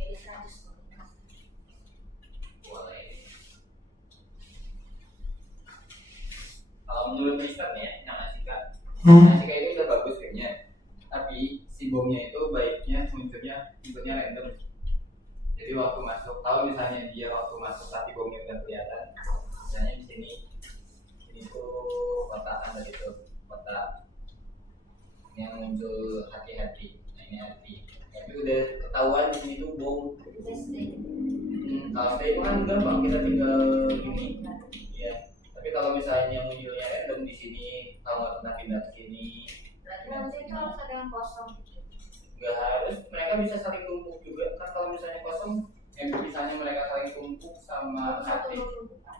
Jadi 100 poin. Boleh. Kalau menurut Mister nih ya, yang Asika itu udah bagus kayaknya. Tapi si bomnya itu baiknya munculnya random. Jadi waktu masuk, tahu misalnya dia waktu masuk tapi bomnya udah kelihatan. Misalnya di sini, ini tuh kotak ada itu kotak yang muncul hati-hati. Nah ini hati. Tapi udah ketahuan di sini tuh bom. Tes deh. Kalau stay itu kan gampang, kita tinggal gini. Ya, Tapi kalau misalnya munculnya random di sini, kalau nggak pernah pindah ke sini, Berarti nanti itu harus ada yang kosong gitu. nggak harus. Mereka bisa saling tumpuk juga. Kan kalau misalnya kosong, misalnya mereka saling tumpuk sama Satu hati, bukan.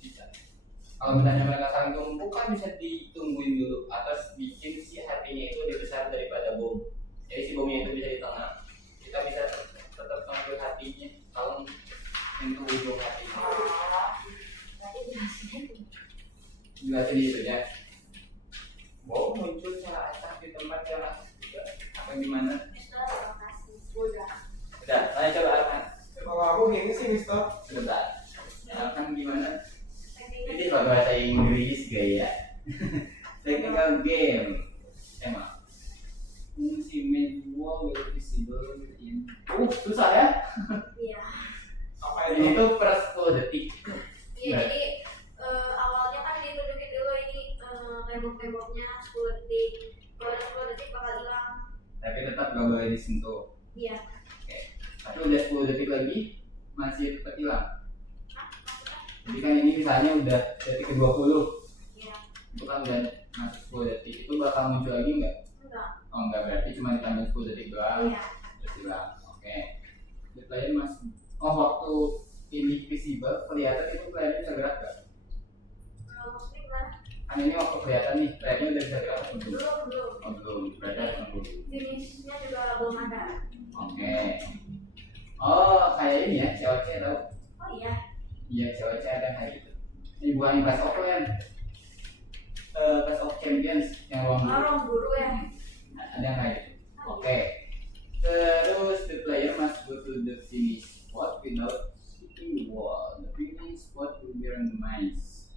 bisa. Kalau misalnya mereka saling tumpuk kan bisa ditungguin dulu atau bikin si hatinya itu lebih besar daripada bom. Jadi si bomnya itu bisa di tengah. Kita bisa tetap ngambil hatinya kalau untuk ujung hatinya. Berarti jelasin itu. Jelasin itu ya. Bom muncul secara acak di tempat yang asik juga. Apa gimana? Mister, terima kasih. Udah. Udah, saya coba Arkan. Kalau aku gini sih Mister. Sebentar. Arkan gimana? Tekniknya Ini kalau bahasa Inggris gaya. Technical game. Tema. Fungsi manual will visible in. Susah ya? iya. Apa Ini itu? tuh per 10 detik. Iya, Nah. jadi awalnya kan ditunjukin dulu ini tembok-temboknya 10 detik. Kalau udah 10 detik bakal hilang. Tapi tetap gak boleh disentuh. Iya. Tapi udah 10 detik lagi masih tetap hilang. Hah? Maksudnya? Jadi kan ini misalnya udah detik ke 20. Iya. Itu kan udah masuk 10 detik. Itu bakal muncul lagi nggak? Enggak. Oh enggak, berarti cuma ditambah 10 detik doang. Iya. Terus hilang. Oke. The player masih. Oh, waktu ini visible kelihatan itu playernya bisa gerak nggak? Maksudnya gimana? Kan ini waktu kelihatan nih, playernya udah bisa gerak atau belum? Belum. Oh belum, berarti harus nunggu. Finishnya juga belum ada. Oke. Oh, kayak ini ya, COC tau? Oh iya. Iya, COC ada kayak gitu. Ini bukan Clash of Clans. Clash of Champions yang ruang guru. Orang guru ya. Ada yang kayak gitu. Oke. Terus the player must go to the finish spot without hitting the wall. The finish spot will be randomized.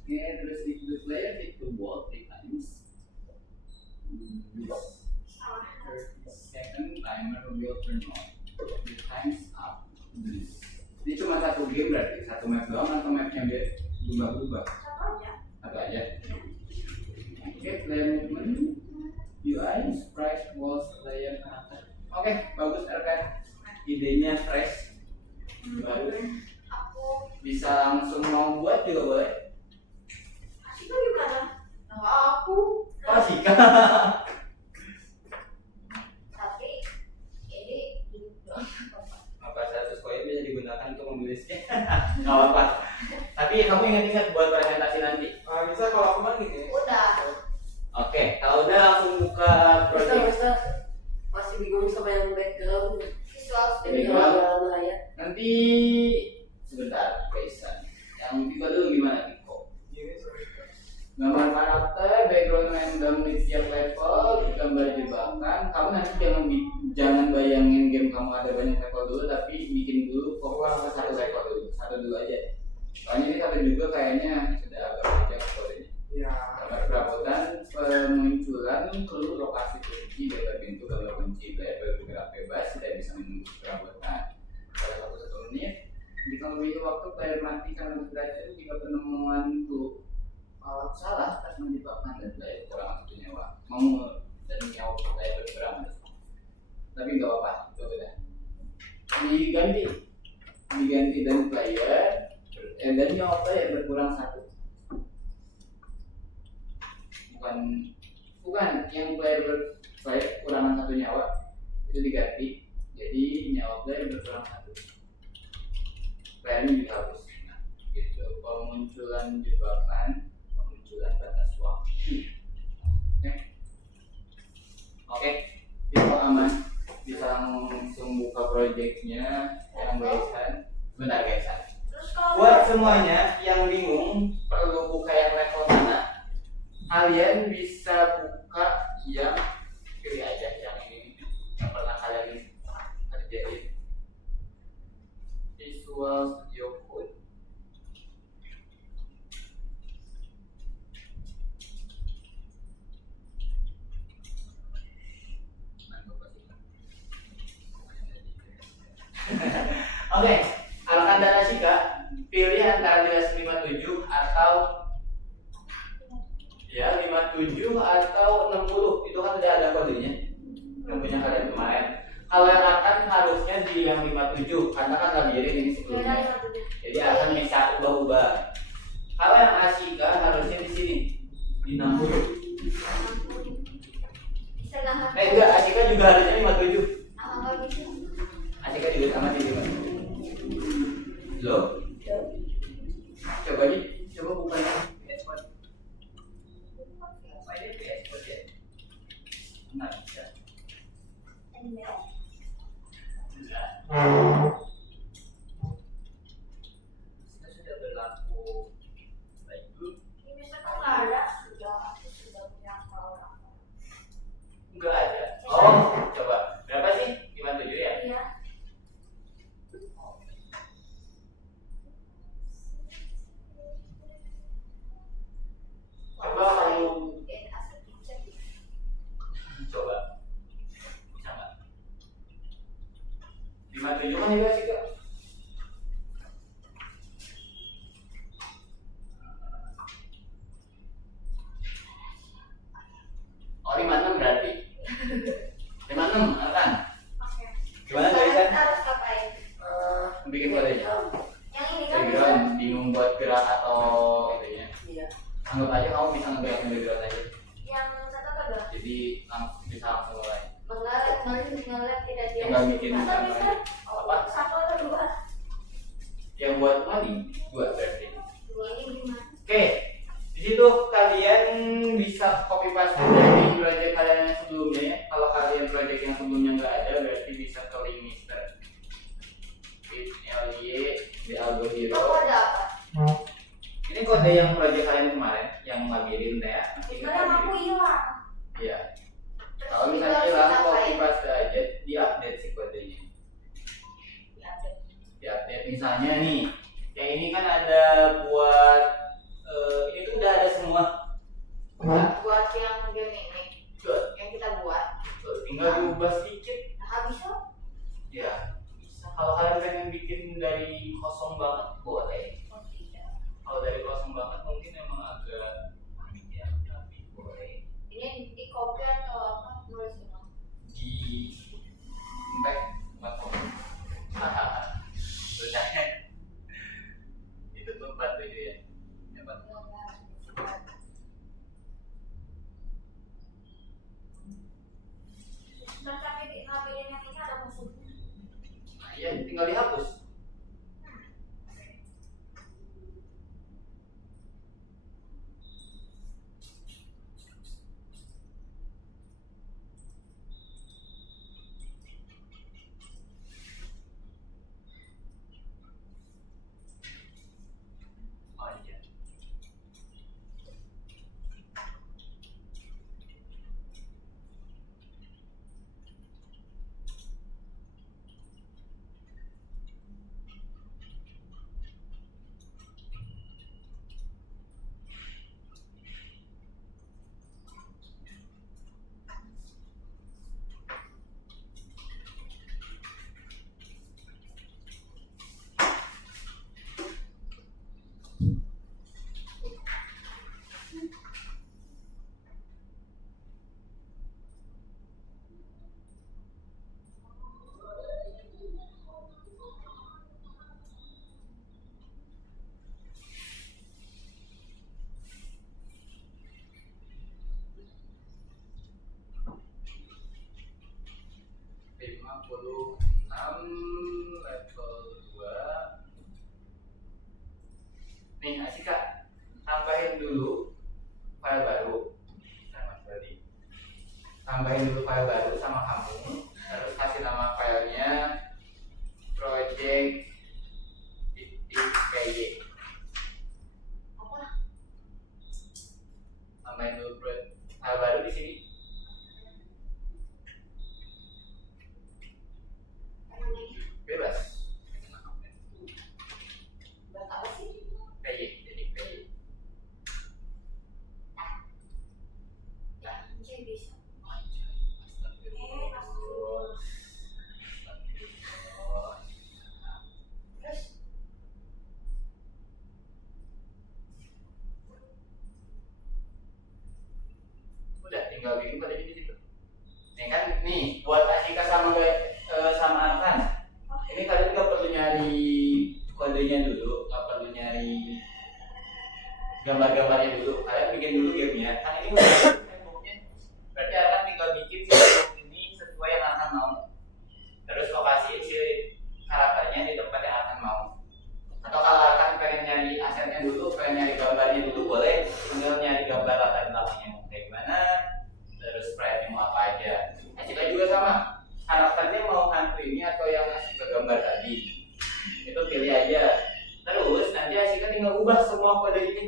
Oke, terus if the player hit the wall 3 times, this Salah. 30-second timer will turn on. The time's up. This. Ini cuma satu game berarti, satu map doang atau mapnya dia berubah-ubah? Satu aja. Satu aja. Oke, player movement. UI, sprite, walls, layer, karakter. Oke, bagus Arkan. Idenya fresh, baru. Aku Bisa langsung mau buat juga boleh. Asika gimana? Nah, aku. Oh, Sika. Tapi ini Apa 100 koin bisa digunakan untuk membeli skin? Nggak apa-apa. Tapi kamu ingat-ingat buat presentasi nanti. Bisa kalau aku mah gini. udah. Oke, kalau udah langsung buka project. Mister, masih bingung sama yang background. Visual Jadi studio. kalau- Jalan raya. Nanti sebentar, Kaisan. Yang Viko dulu gimana Viko? Gini sorry. Gambar karakter, background random di setiap level, gambar jebakan. Kamu nanti jangan bayangin game kamu ada banyak level dulu, tapi bikin dulu fokus ke satu level dulu, satu dulu aja. Soalnya ini satu juga kayaknya sudah agak panjang kodenya. Iya. Gambar perabotan, pemunculan perlu lokasi kunci, gambar pintu, gambar kunci, player bergerak bebas, tidak bisa menunggu perabotan. Pada waktu 1 menit, jika memiliki waktu player mati karena berhasil jika penemuan clue. Kalau salah, tas menyebabkan dan player kurang satu nyawa. Mau dan nyawa player berkurang. Tapi nggak apa-apa, itu udah diganti dan player dan nyawa player berkurang 1. Bukan yang player kurangan 1 nyawa itu diganti, jadi nyawa player berkurang 1. Playernya dihapus. Nah, gitu. Pemunculan jebakan, pemunculan batas waktu. Oke, itu aman. Bisa langsung buka projectnya yang Gaisan. Bentar Gaisan. Terus kalau Buat semuanya yang bingung perlu buka yang level mana, kalian bisa buka yang pilih aja yang ini yang pernah kalian kerjain. Visual Studio Code. Oke, Arkan dan Ashika pilih antara jelas 57 atau ya 57 atau 60. Itu kan udah ada kodenya yang punya kalian kemarin. Kalau yang Arkan harusnya di yang 57 karena kan labirin ini beda sebelumnya. satunya. Jadi Arkan bisa ubah-ubah. yang Asika harusnya di sini di 60. Bisa nggak? Enggak, Asika juga harusnya 57. Nah, kalau gitu. Asika juga sama di 57. Loh? Coba aja, coba buka ini. Export. Apa ini export ya? Nggak bisa. Enggak. Sudah berlaku. Baik. Ini misalkan nggak ada, aku sudah bilang ke orang. Enggak ada. Oh, coba. Berapa sih? 57 ya? Iya. Coba kalau asal dicek. coba. Bisa nggak? 57 kan juga sih kak. Oh 56 berarti. 56 kan? Oke. Gimana Sekarang tulisan? kita harus ngapain? Bikin kodenya. Yang ini kan Background bingung buat gerak atau itunya. Iya. Anggap aja kamu bisa ngebayangin background aja. yang satu apa dong? Jadi langsung bisa langsung mulai. Mengelak tidak dia. Nggak bikin Atau apa. bisa Apa? satu atau dua? Yang buat money 2 berarti. Dua ini gimana? Oke, di situ kalian bisa copy paste dari project kalian yang sebelumnya ya. Kalau kalian project yang sebelumnya nggak ada, berarti bisa ke link Mister. With LY di Algo Hero. Aku ada apa? Ini kode yang project kalian kemarin, yang labirin ya. Sekarang aku hilang. Iya. Terus Kalau kita misalnya harus hilang, ngapain? copy paste aja, di update sih kodenya. Diupdate. Di update misalnya nih, yang ini kan ada buat ini tuh udah ada semua. Buat yang game ini, Tuh, yang kita buat. tinggal diubah sedikit. Nah, habis itu Ya, bisa. Kalau kalian pengen bikin dari kosong banget, boleh. oh tidak. Kalau dari kosong banget mungkin emang agak ya, tapi boleh. Ini di copy atau apa? Nulis dong. Di impact platform. Sudah. Itu tuh 47 ya. Dapat. Dan tapi di ngambilin yang ini ada musuhnya. Nah, iya, tinggal dihapus. Oh iya. Level 2. Nih Asika, tambahin dulu file baru. Nah, Mas Badi. Tambahin dulu file baru sama kamu, terus kasih nama filenya project.py. Apa? Tambahin dulu file baru di sini. Namanya Bebas. buat apa sih? PY, jadi PY. Ya, jadi bisa. Astagfirullah. Astagfirullah. Terus Udah tinggal bikin kodenya di situ. Nih kan, nih buat Asika sama sama Arkan. Ini kalian nggak perlu nyari kodenya dulu, nggak perlu nyari gambar-gambarnya dulu. Kalian bikin dulu gamenya. Kan ini udah ada temboknya. Berarti akan tinggal bikin si tembok ini sesuai yang akan mau. Terus lokasiin si karakternya di tempat yang akan mau. Atau kalau akan pengen nyari asetnya dulu, pengen nyari gambarnya dulu, boleh tinggal nyari gambar latar belakangnya mau kayak gimana, terus sprite mau apa aja. Nah, kita juga sama, karakternya mau hantu ini atau yang ngasih ke gambar tadi, itu pilih aja. Terus nanti Asika tinggal ubah semua kode ini,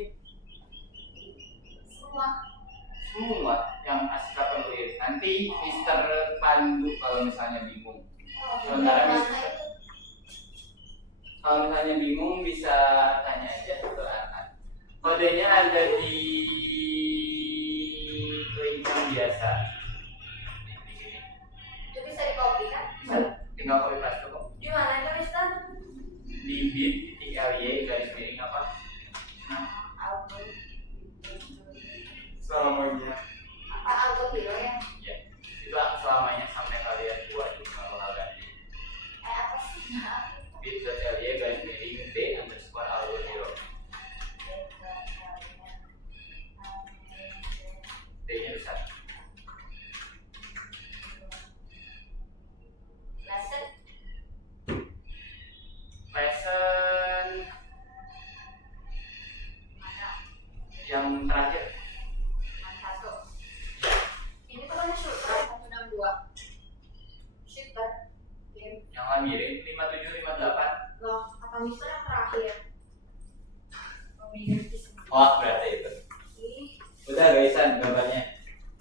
semua yang Asika perluin. Nanti Mister Pandu kalau misalnya bingung. Kalau misalnya bingung bisa tanya aja ke Anan. Kodenya ada di link yang biasa. Itu bisa di copy kan? Bisa, tinggal copy paste kok. Di mana itu Mister? Di bit.ly garis miring apa? Nah, Selamanya. apa Algo Hero ya? ya. Itu selamanya sampai kalian buat juga bakal ganti. Apa sih? bit.ly garis miring b_algohero. D-nya besar. Lesson yang terakhir. Ini tuh kan shooter 162. Shooter. Game. Yang lain miring 5758. Loh, apa Mister yang terakhir? Memiliki Oh, berarti itu. Udah guysan gambarnya.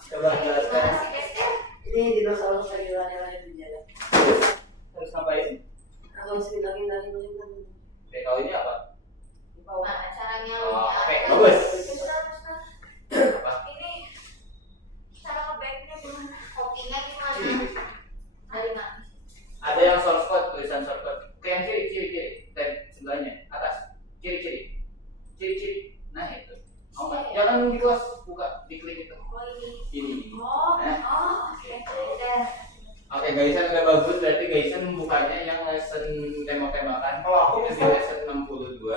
Coba jelaskan. Gimana sih guys? Ini dinosaurus lagi lari-lari di jalan. Terus ngapain? Kalau sekitarin dari mana? Oke, kalau ini apa? Di bawah. Nah, caranya Oh, oke, lihat. bagus. Mister. Apa? Ini cara nge-backnya gimana? Copy-nya gimana? Ini. Dari mana? Ada yang source code, tulisan source code. Ke yang kiri. Tab sebelahnya, atas. Kiri. Nah, itu. Oh, jangan di close, buka, diklik itu. Oh, ini. Ini. Oke. Udah. Oke, guysan udah bagus. Berarti guysan bukanya yang lesson tembak-tembakan. Kalau aku Itu di lesson 62.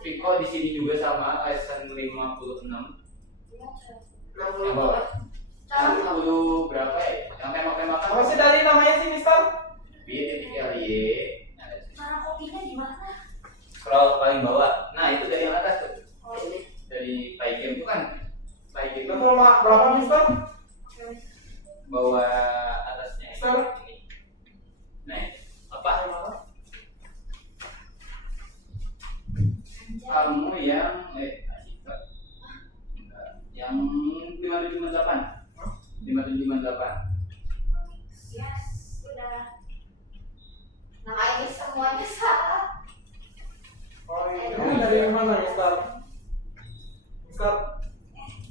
Viko di sini juga sama lesson 56. Yang bawah. 60 berapa ya? Yang tembak-tembakan. Apa sih dari namanya sih Mister? bit.ly. Cara kopinya di mana? Scroll paling bawah. Nah, itu dari yang atas tuh. Oh, ini. Dari Paigame itu kan. Paigame itu Level berapa Mister? bawah atasnya Mister? ini. Nah, apa? Kamu yang Asika. Yang 5758. 5758. Yes, udah. Nah, ini semuanya salah. Oh, ini dari mana Mister? Mister?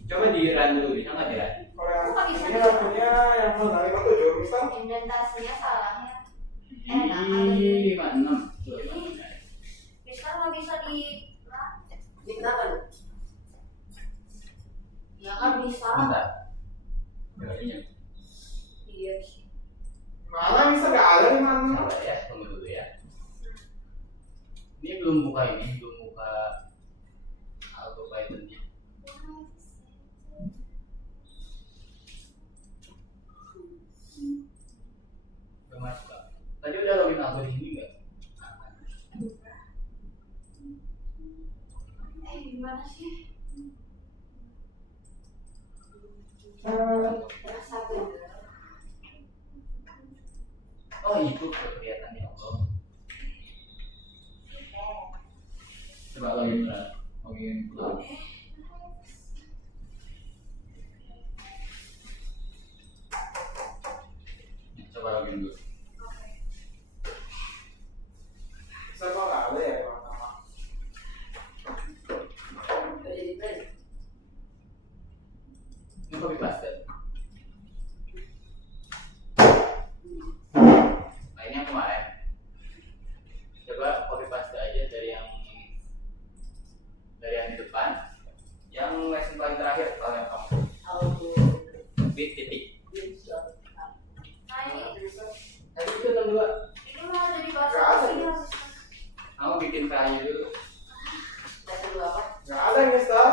Coba di run dulu, bisa nggak di run? Kalau yang Kok bisa ini gitu? lagunya yang mana? 57 Mister? Indentasinya salahnya. Di 56. Tuh, 56. Mister nggak bisa di. Ini kenapa nih? Ya kan bisa. Bentar. Coba Iya sih. Mana Mister? Gak ada di mana? sabar ya, tunggu dulu ya. Ini belum buka Algo Python-nya. Udah masuk Kak. Tadi udah login Algo di sini nggak? Gimana sih? Rasa bener. Oh itu kelihatan ya Allah. Coba login dulu. Login dulu. Coba login dulu. Mister kok gak ada ya kalau nama? Gak jadi plan. Ini copy paste. Nah ini yang kemarin. Coba copy paste aja dari yang di depan. Yang lesson paling terakhir kalau yang kamu. Auto. Bit titik. Nah ini Tadi itu yang dua. ini malah jadi bahasa Gak ada. Inggris. Kamu bikin value dulu. Lesson dua apa? Gak ada Mister.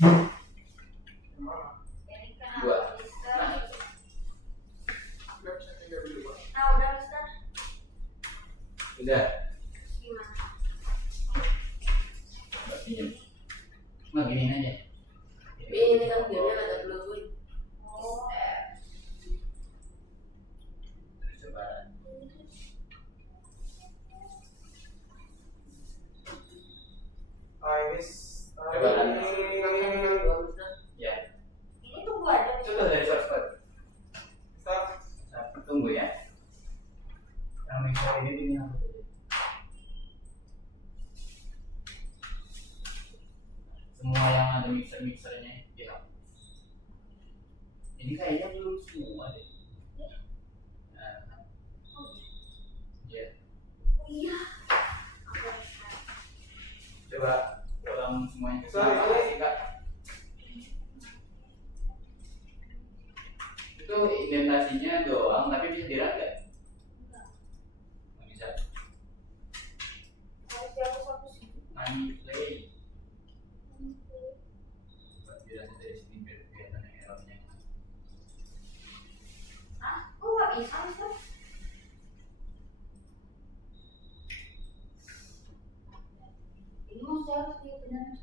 Mana? Ini kan Dua. Mister. Enam satu enam dua. Nah udah Mister. Udah. Gimana? Pinjam. Nggak giniin aja. Ini kan filmnya ada Bluetooth. Oh. Terus coba. Iris. Coba kan. Enam satu enam dua Mister. Ya. Ini tunggu aja. Coba dari shortcut. Start. Nah, tunggu ya. Yang mixer ini hapus aja. Semua yang ada mixernya dihapus. Ini kayaknya belum semua deh. Nah, ya. Oh iya. Oke Mister. Coba ulang semuanya. Sorry. Apa sih, Kak? Itu indentasinya doang, tapi bisa dirang nggak? Nggak bisa. Harus dihapus-hapus. Money play. Coba dirang dari sini biar kelihatan yang errornya. Ah, kok nggak bisa Mister? Ini masih harus dibenerin.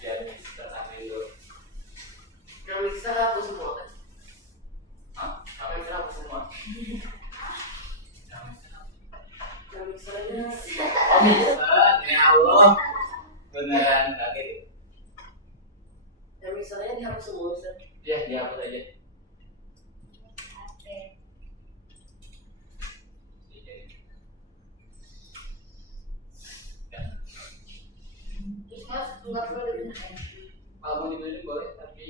Biar kita sambil dulu. Yang Mister hapus semua kan? Hah? Yang Mister hapus semua. Yang bisa. Yang Mister aja. Oh bisa, ya Allah. Beneran kaget. Yang Mister aja dihapus semua Mister. Ya, dihapus aja. Oke. Terus Mas nggak perlu dibenerin. Kalau mau dibenerin boleh, tapi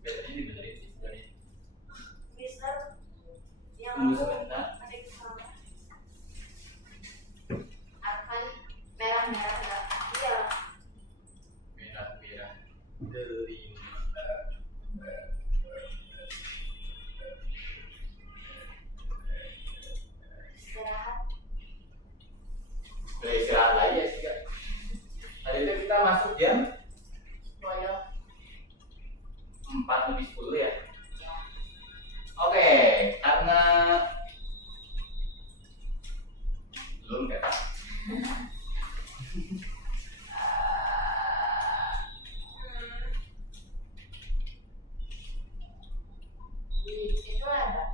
biasanya dibenerin sih sebenarnya. Mister, yang Tunggu aku sebentar. ada yang salah. Akan merah-merah nggak? Iya. Merah-merah delima. Istirahat. Udah istirahat lagi ya sih, Kak. Tadi itu kita masuk jam Bodoh. 4:10 ya. Oke, karena belum kan? Itu ada.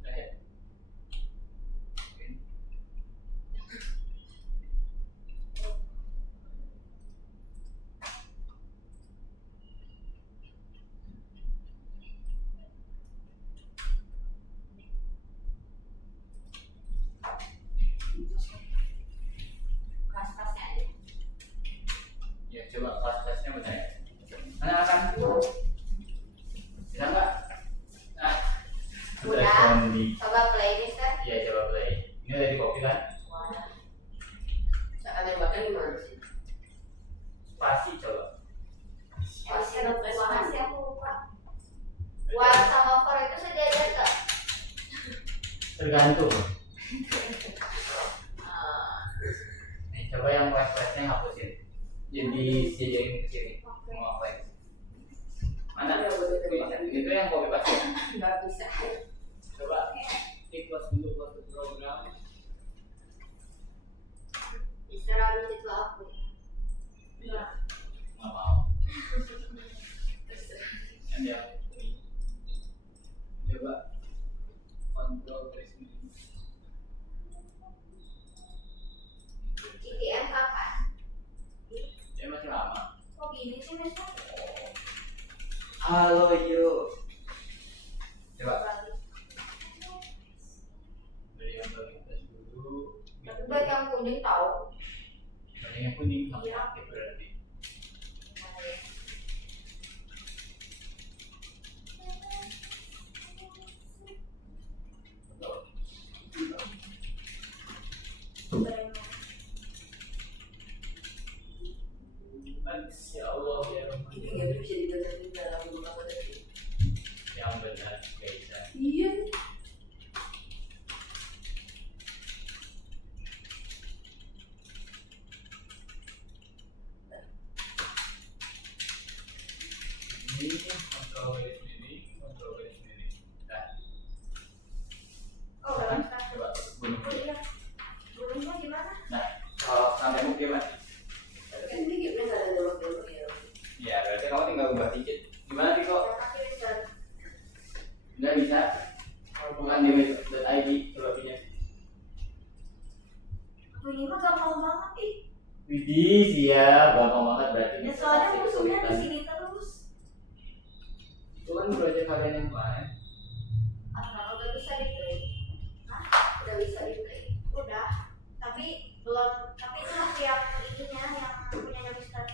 Udah ya? Oke. Kas-kasnya aja. Ya, coba kelas-kelasnya benar ya. Mana akan? Bisa nggak? Nah, Udah. Sony. Coba play Mister. Iya, coba play. Ini udah di copy kan? Wah. Cara nembaknya gimana sih? Spasi coba. Mister, mana sih aku lupa. War sama for itu sejajar nggak? Tergantung. Ah, Nih, coba yang flash-flashnya hapusin. Jadi sejajarin ke sini. Oke. Mau apa ini? Mana? Ada yang boleh tembak. Itu yang copy paste. Nggak bisa. Coba ikhlas dulu buat program. Mister habis itu aku. Iya. Nggak mau. Ada ini. Coba kontrol terus ini. GTM kapan? Ya masih lama. Kok gini sih Mister? Halo yuk. Coba Balik. dari yang paling atas dulu. Tapi baik yang kuning tahu. Dari yang kuning sampai Iya. aktif berarti. Gimana ya? Masya Allah ya. Ini nggak bisa dibenerin dalam beberapa detik. Ya yang benar guys. Iya. Ini kontrol garis sendiri, kontrol garis sendiri. Nah, Oh, udah bisa. coba gunung. Oh iya. Gunungnya gimana? Nah, kalau sampai mungkin mas, Ini gimana ada nembak-nembak ya? ya berarti kamu tinggal ubah dikit. Gimana sih kok? Yang kaki bisa. Nggak bisa. Bukan di web.id coba pindah. Tuh ini mah gampang banget ih. Widih, siap, gampang banget berarti. Ya bisa soalnya kasih musuhnya di kesulitan. sini terus. Itu kan proyek kalian yang kemarin. Ah, udah bisa di play. Hah? Udah bisa di play. Udah. Tapi belum. Tapi itu masih yang ininya yang punyanya Mister.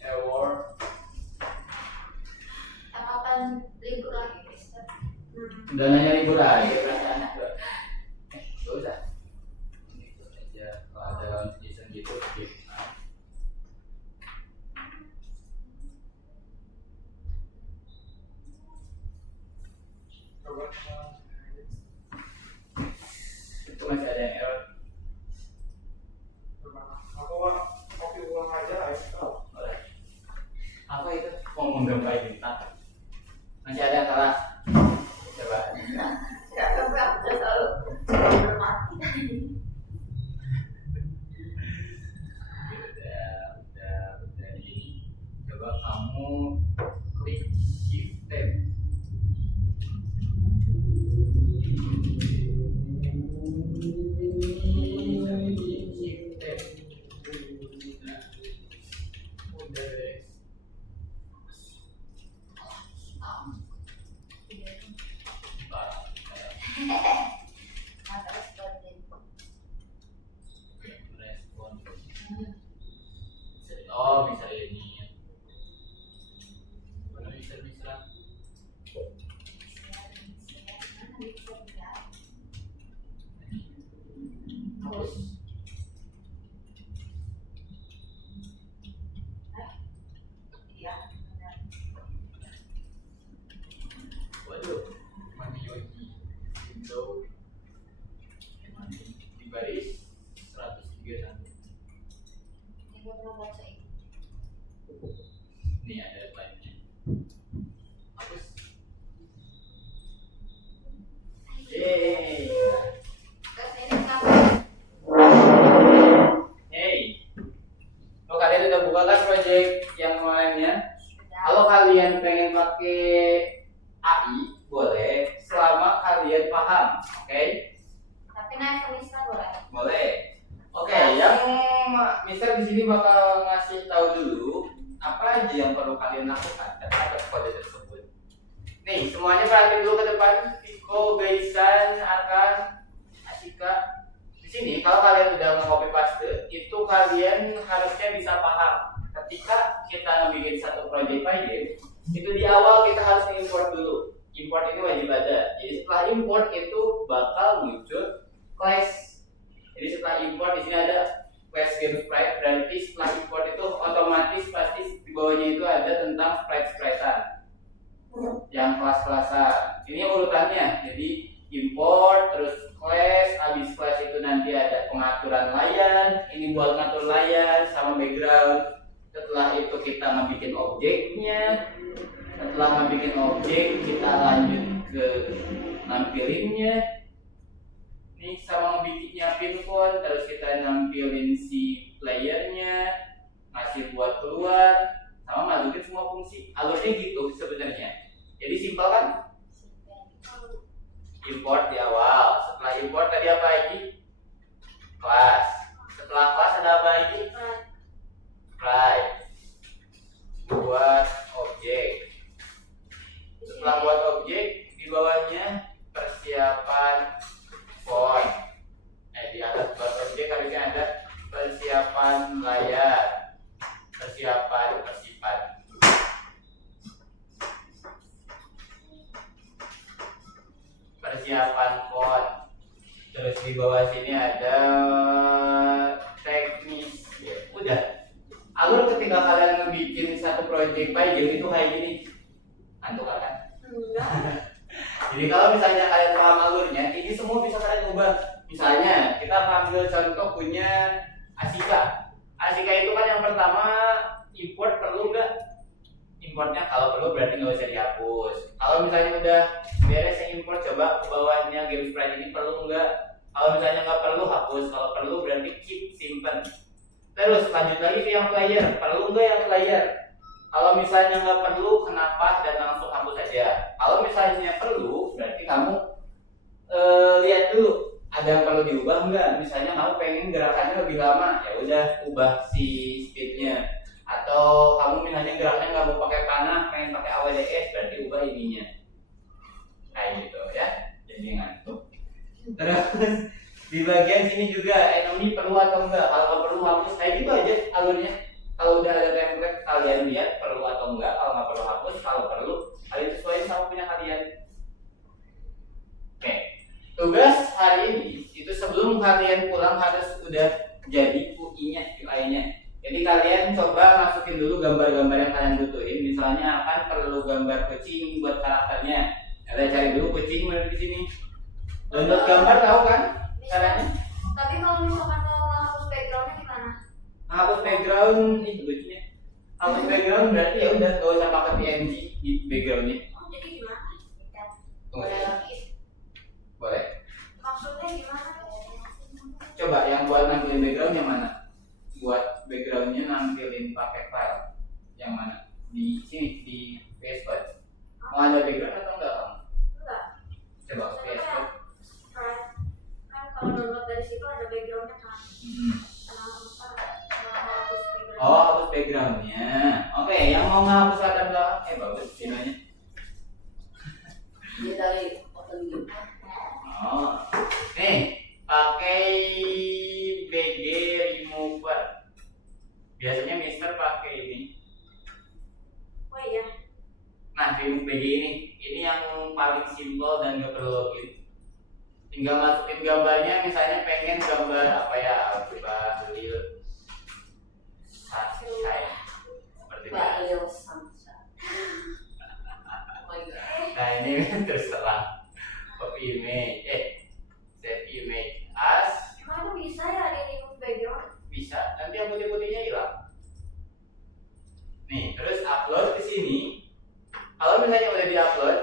Error. Kapan libur lagi Mister? Udah nanya libur aja perasaan juga. Gak usah. Itu aja kalau ada lawan season gitu. Skip. Coba Itu masih ada yang error. aku kopi ulang aja ya. Oh, boleh. Apa itu? Ngomong gambar bintang. Masih ada yang salah. Coba. Gak kebak, udah selalu mati. Udah ini. Coba kamu klik shift tab. Shift tab. Nah, udah beres. Ada seperti Respon. Oh, bisa ini. Mana bisa. Terus. Iya. Waduh, mana Yogi window di baris 131. Ini gue pernah baca itu. Nih ada depannya. Hapus. Yeay. Terus ini ngapain? Hey. Kalau kalian udah buka kan project yang kemarinnya? Sudah. Kalau kalian pengen pakai AI, boleh selama kalian paham, oke? Tapi naik ke Mister boleh. Boleh. Oke, yang Mister di sini bakal ngasih tahu dulu apa aja yang perlu kalian lakukan terhadap kode tersebut. Nih, semuanya perhatiin dulu ke depan. Viko, Gaisan, Arkan, Asika. Di sini kalau kalian udah nge-copy paste, itu kalian harusnya bisa paham. Ketika kita bikin satu project file, itu di awal kita harus import dulu. Import ini wajib ada. Jadi setelah import itu bakal muncul class. Jadi setelah import di sini ada class game sprite. Berarti setelah import itu otomatis pasti di bawahnya itu ada tentang sprite-spritean yang kelas-kelasan. Ini urutannya. Jadi import terus class, habis class itu nanti ada pengaturan layar. Ini buat ngatur layar sama background. Setelah itu kita ngebikin objeknya. Setelah ngebikin objek kita lanjut ke nampilinnya. Ini sama ngebikinnya pinpoint, terus kita nampilin si playernya, ngasih buat keluar, sama masukin semua fungsi. Alurnya gitu sebenarnya. Jadi simpel kan? Import di awal. Setelah import tadi apa lagi? Kelas. Setelah kelas ada apa lagi? Sprite. Buat objek. Setelah buat objek, di bawahnya persiapan font. Di atas buat objek harusnya ada persiapan layar, persiapan persipan. Persiapan font. Terus di bawah sini ada teknis. Ya, udah. project by game itu kayak gini. Antuk kan? Enggak. Jadi kalau misalnya kalian paham alurnya, ini semua bisa kalian ubah. Misalnya kita ambil contoh punya Asika. Asika itu kan yang pertama import perlu nggak? Importnya kalau perlu berarti nggak usah dihapus. Kalau misalnya udah beres yang import, coba ke bawahnya game sprite ini perlu nggak? Kalau misalnya nggak perlu hapus. Kalau perlu berarti keep simpen. Terus lanjut lagi ke yang player. Perlu nggak yang player? Kalau misalnya nggak perlu, kenapa dan langsung hapus saja. Kalau misalnya perlu, berarti kamu lihat dulu ada yang perlu diubah nggak. Misalnya kamu pengen gerakannya lebih lama, ya udah ubah si speednya. Atau kamu misalnya gerakannya nggak mau pakai panah, pengen pakai AWDS, berarti ubah ininya. Kayak gitu ya. Jadi ngantuk. Terus di bagian sini juga enemy perlu atau enggak. Kalau nggak perlu hapus, kayak gitu aja alurnya. Kalau udah ada template, kalian lihat perlu atau enggak. Kalau nggak perlu hapus, kalau perlu kalian sesuaikan sama punya kalian. Oke, tugas hari ini itu sebelum kalian pulang harus udah jadi UI-nya, UI-nya. Jadi kalian coba masukin dulu gambar-gambar yang kalian butuhin. Misalnya akan perlu gambar kucing buat karakternya. Kalian cari dulu kucing di sini. Download gambar tahu kan caranya? Tapi kalau misalkan mau hapus backgroundnya gimana? Hapus background itu lucunya. Hapus background berarti ya udah nggak usah pakai PNG di backgroundnya. Oh, jadi gimana? Boleh. Boleh. Maksudnya gimana? Coba yang buat nampilin background yang mana? Buat backgroundnya nampilin pakai file yang mana? Di sini di VS Code. Mau ada background atau enggak kamu? Enggak. Coba VS Code. Kan kalau download dari situ ada backgroundnya kan. Oh, hapus backgroundnya. Oke, yang mau menghapus latar belakang, bagus videonya. Ini dari open view. Oh, nih pakai BG remover. Biasanya Mister pakai ini. Oh iya. Nah, remove BG ini yang paling simpel dan gak perlu login. Tinggal masukin gambarnya, misalnya pengen gambar apa ya, coba real sunshine seperti Real sunshine. Oh my god. Nah ini terserah. Copy image, save image as. Emang itu bisa ya di remove background? Bisa, nanti yang putih-putihnya hilang. Nih, terus upload ke sini. Kalau misalnya udah di-upload,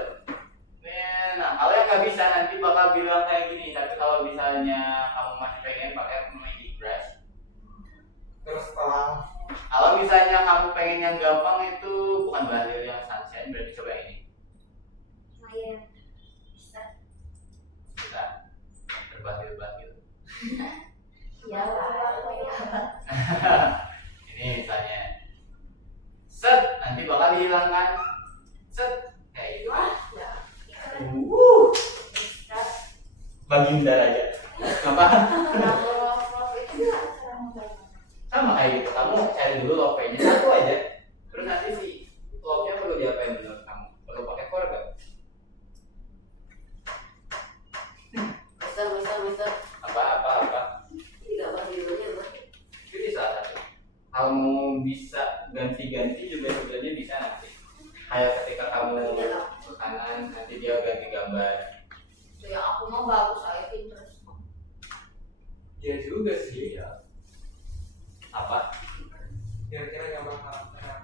nah kalau yang nggak bisa nanti bakal bilang kayak gini. Tapi kalau misalnya kamu masih pengen pakai Magic Brush. Terus setelah Kalau misalnya kamu pengen yang gampang itu bukan Bahlil yang sunshine, berarti coba yang ini. Lumayan. Bisa. Kita berbahlil-bahlil. Ya lah. Ini misalnya set, nanti bakal dihilangkan set kayak gitu. Wah, ya. Bisa. Baginda aja apa Kalau itu nggak cara membayar. sama kayak gitu, kamu cari dulu love-nya satu aja, terus nanti si love-nya perlu diapain menurut kamu, perlu pakai core gak? Mister. apa Ini gambar videonya bro. itu salah satu. Kalau mau bisa ganti-ganti juga sebenarnya bisa nanti, kayak ketika kamu ke kanan nanti dia ganti gambar. Tuh yang aku mau bagus saya Pinterest. ya juga sih ya. Apa? Kira-kira gambar karakter yang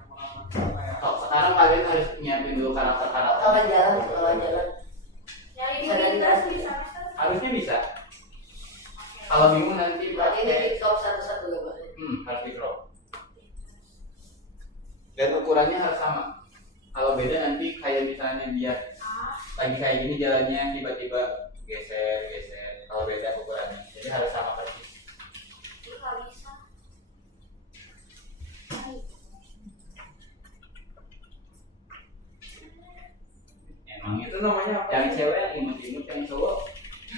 apa ya? Sekarang kalian harus nyiapin dulu karakter-karakter. Lawan jalan. Nyari di Bisa ganti Pinterest ganti. bisa Mister? Harusnya bisa. Kalau bingung nanti Berarti ini pakai di top satu-satu gambarnya. harus di crop. Dan ukurannya harus sama. Kalau beda nanti kayak misalnya dia lagi kayak gini jalannya tiba-tiba geser. Kalau beda ukurannya, jadi harus sama persis. Ini nggak bisa. Emang Itu itu namanya apa? yang cewek yang imut-imut, yang cowok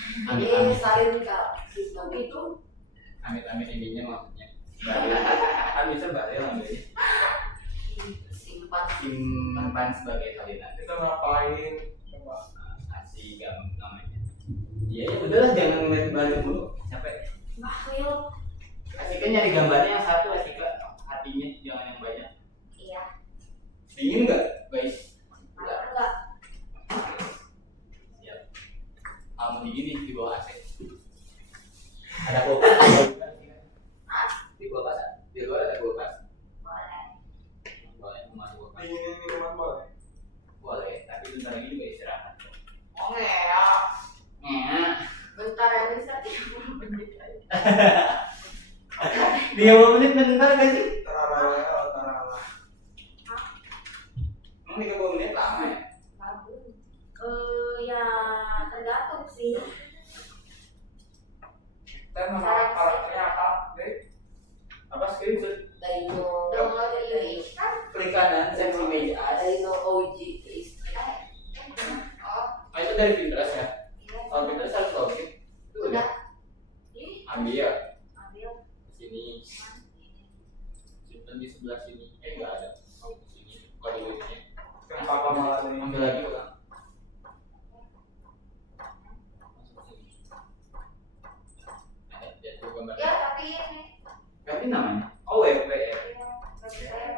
Ini amit-amit. salin kak. Sistem itu. Amit-amit ininya maksudnya. Bahlil. Kan bisa Bahlil ambilnya. Simpan sebagai salinan. Kita ngapain? Coba. Kasih namanya. Iya ya udahlah, jangan ngeliat Bahlil mulu, capek. Bahlil. Asika nyari gambarnya yang satu, Asika hatinya jangan yang banyak. Iya. Dingin nggak, guys? Enggak. Siap. Kamu dingin nih di bawah AC. Ada kulkas. Di kulkas. Di luar ada kulkas. Boleh. Boleh masuk kulkas. Dinginin minuman boleh. Boleh, tapi bentar lagi juga istirahat. Oh ya. Bentar ini 30 menit aja. 30 menit bentar gak sih? Terala. Emang 30 menit lama ya? Bagus. Ya tergantung sih. Kita nama karakternya apa? Apa screenshot? Dino. Download dari kan? Klik kanan, save image as. Dino OG is. Oh, Oh, itu dari Pinterest ya? iya. Kalau Pinterest harus login. Itu udah. Udah. Ih, Ambil ambil. sini, simpan di sebelah sini. Enggak ada. Oh, di sini. Kode ini. Yang papa malah dari Ambil lagi ulang. Ada jatuh gambar. Ya, tapi ini. Ganti namanya. Oh, WP ya. Iya, bagi saya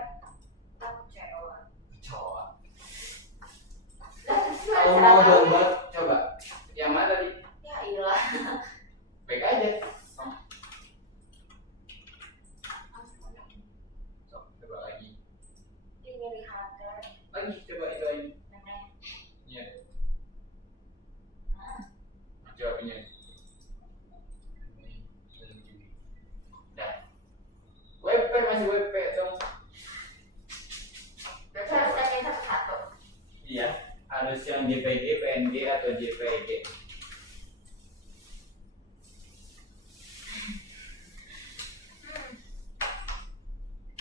takut cewek. Cowok. Lah, terus Kalau gimana mau cara download, coba. Yang mana tadi? Ya iyalah. Baik aja. Coba lagi. Ini lihat kan. Lagi, coba itu lagi. Nenek. Iya. Hah? Coba punya. Dah. WP masih WP dong. Berarti harus tanyain satu-satu. Iya. Harus yang JPG, PNG atau JPG.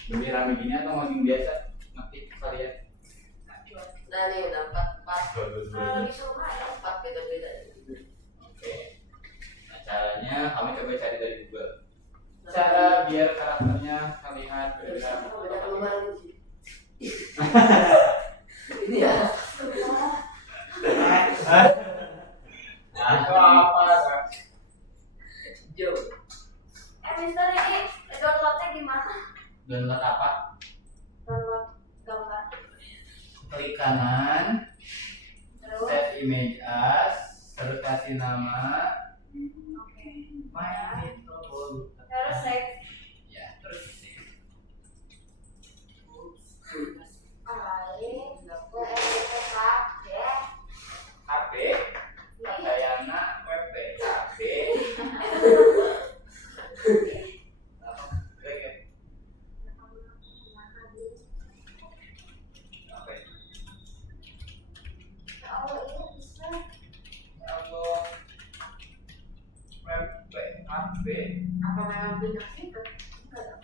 Lebih rame gini atau makin biasa? Ngetik kalian. Nah nih udah 4 Kalau disuruh ya. 4 beda-beda. Oke. Nah, caranya kami coba cari dari Google. Cara biar karakternya terlihat berbeda. Beda kelemahan sih. Ini ya. Itu apa? Jauh. Mister ini downloadnya gimana? Download apa? Download gambar. Klik kanan, Terus, save image as, terus kasih nama. oke. My little Terus save. Ya, terus save. Alih, WMPK, ya. HP, Dayana, WP, HP. Apa memang aplikasi itu? Enggak dong.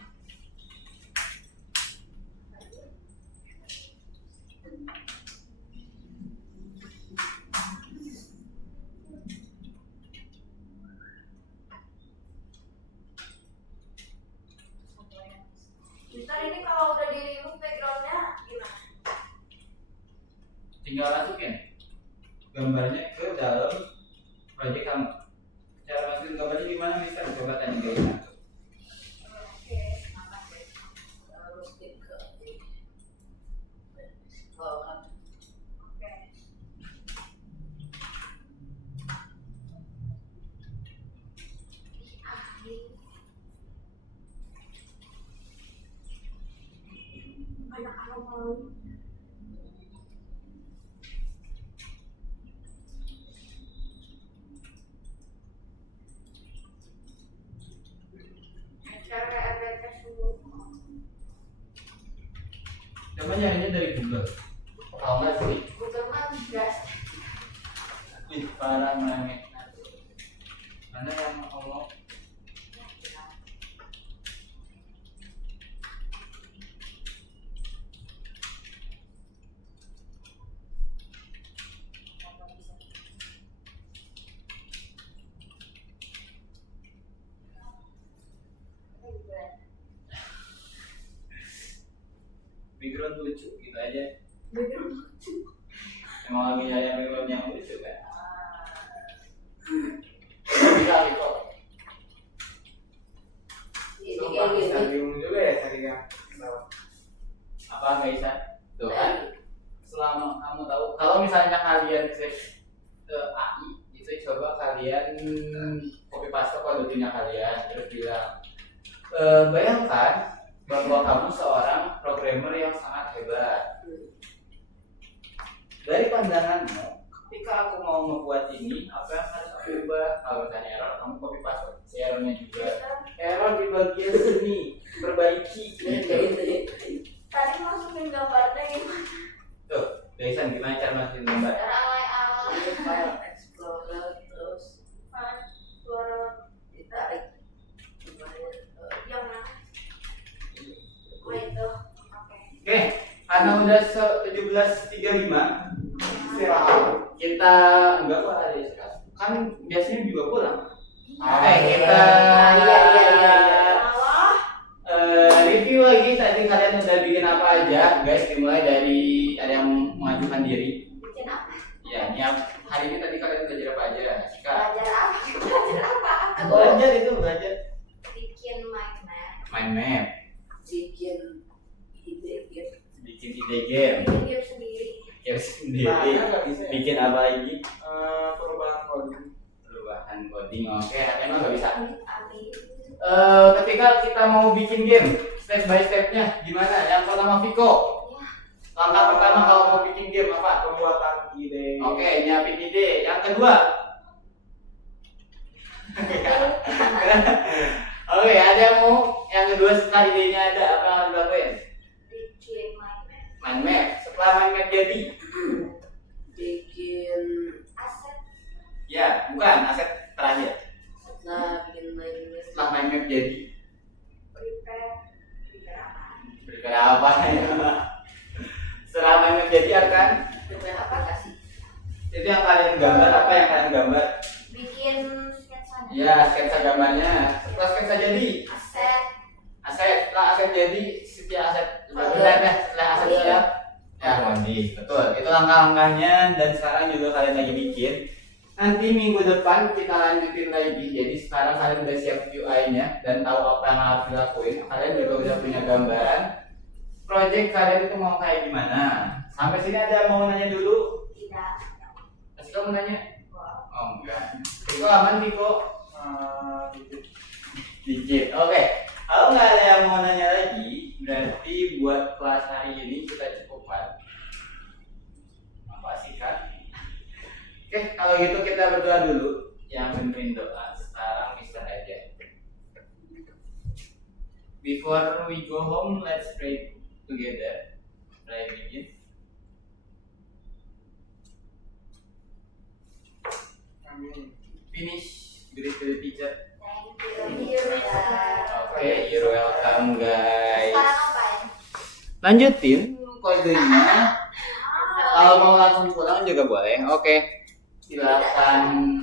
Mister ini kalau udah di remove backgroundnya gimana? Tinggal masukin gambarnya ke dalam project kamu. Cara masukin gambarnya gimana, Mister? Coba tanya guys. Oke, makasih. Terus ke bawah. Oke. Banyak orang mau. Cara RBK semua. Coba nyarinya dari Google. Kalau nggak sih, Google Maps gas. ih parah banget. Mana yang mau ngomong? Background lucu gitu aja. Emang lagi nyari background yang lucu kan? Bisa gitu. Ini Itu kayak bisa gini. bingung juga ya cari yang Apa nggak bisa? Tuh kan? gurunya kalian terus bilang, bayangkan bahwa kamu seorang programmer yang sangat hebat. Dari pandanganmu, ketika aku mau membuat ini, apa yang harus aku ubah? Kalau misalnya error, kamu copy password. Si errornya juga. Error di bagian sini, perbaiki. Tadi masukin gambarnya gimana? Tuh, Daisan gimana cara masukin gambar? Alay-alay. File Explorer terus Suara ditarik. yang mana? Oh itu. Oke. Oke, karena udah 17.35, Istirahat. kita enggak kok ada istirahat. Kan biasanya juga pulang. Oke, Ah, kita Malah. review lagi tadi kalian udah bikin apa aja, guys. Dimulai dari ada yang mengajukan diri. Bikin apa? Ya, ini hari ini tadi kalian belajar apa aja? Sika. Belajar apa? Belajar apa? Belajar itu belajar Bikin mind map. mind map, Bikin ide gitu. bikin ide game, Bikin game sendiri. game sendiri, Bahannya nggak bisa ya? bikin apa lagi? Perubahan coding. Perubahan coding. Oke, emang nggak bisa. Amit. Ketika kita mau bikin game, step by stepnya gimana? Yang pertama Viko. Ya. Langkah pertama kalau mau bikin game apa? Pembuatan ide. Oke, nyiapin ide. Yang kedua. Oke, ada yang mau? Yang kedua setelah idenya ada apa yang harus dilakuin? Bikin mind map. Mind map. Setelah mind map jadi, Bikin Aset. ya bukan aset terakhir. bikin main Setelah mind map jadi, Prepare. Prepare apa? berkira apa ya? Setelah mind map jadi akan apa kasih? itu yang kalian gambar apa yang kalian gambar? Bikin sketsanya. Ya, sketsa gambarnya. Setelah sketsa jadi, Aset. aset. Setelah aset jadi, setiap aset benar ya. Setelah aset siap, ya mondi. Betul. Itu langkah-langkahnya dan sekarang juga kalian lagi bikin. Nanti minggu depan kita lanjutin lagi. Jadi sekarang kalian udah siap UI-nya dan tahu apa yang harus dilakuin. Kalian juga udah punya gambaran. Project kalian itu mau kayak gimana? Sampai sini ada yang mau nanya dulu? Tidak. Masih kamu nanya? Wow. Oh enggak. Viko aman Viko? Gitu. Dikit. Oke. Kalau nggak ada yang mau nanya lagi, berarti buat kelas hari ini kita cukupkan. Apa sih kan? Oke, kalau gitu kita berdoa dulu. Yang benerin doa sekarang bisa aja. Before we go home, let's pray together. Pray begin. Amin. Finish. Greet to the teacher. Thank you. Oke, you're welcome guys. Sekarang apa ya? Lanjutin kodenya. Kalau mau langsung pulang juga boleh. Oke. Silakan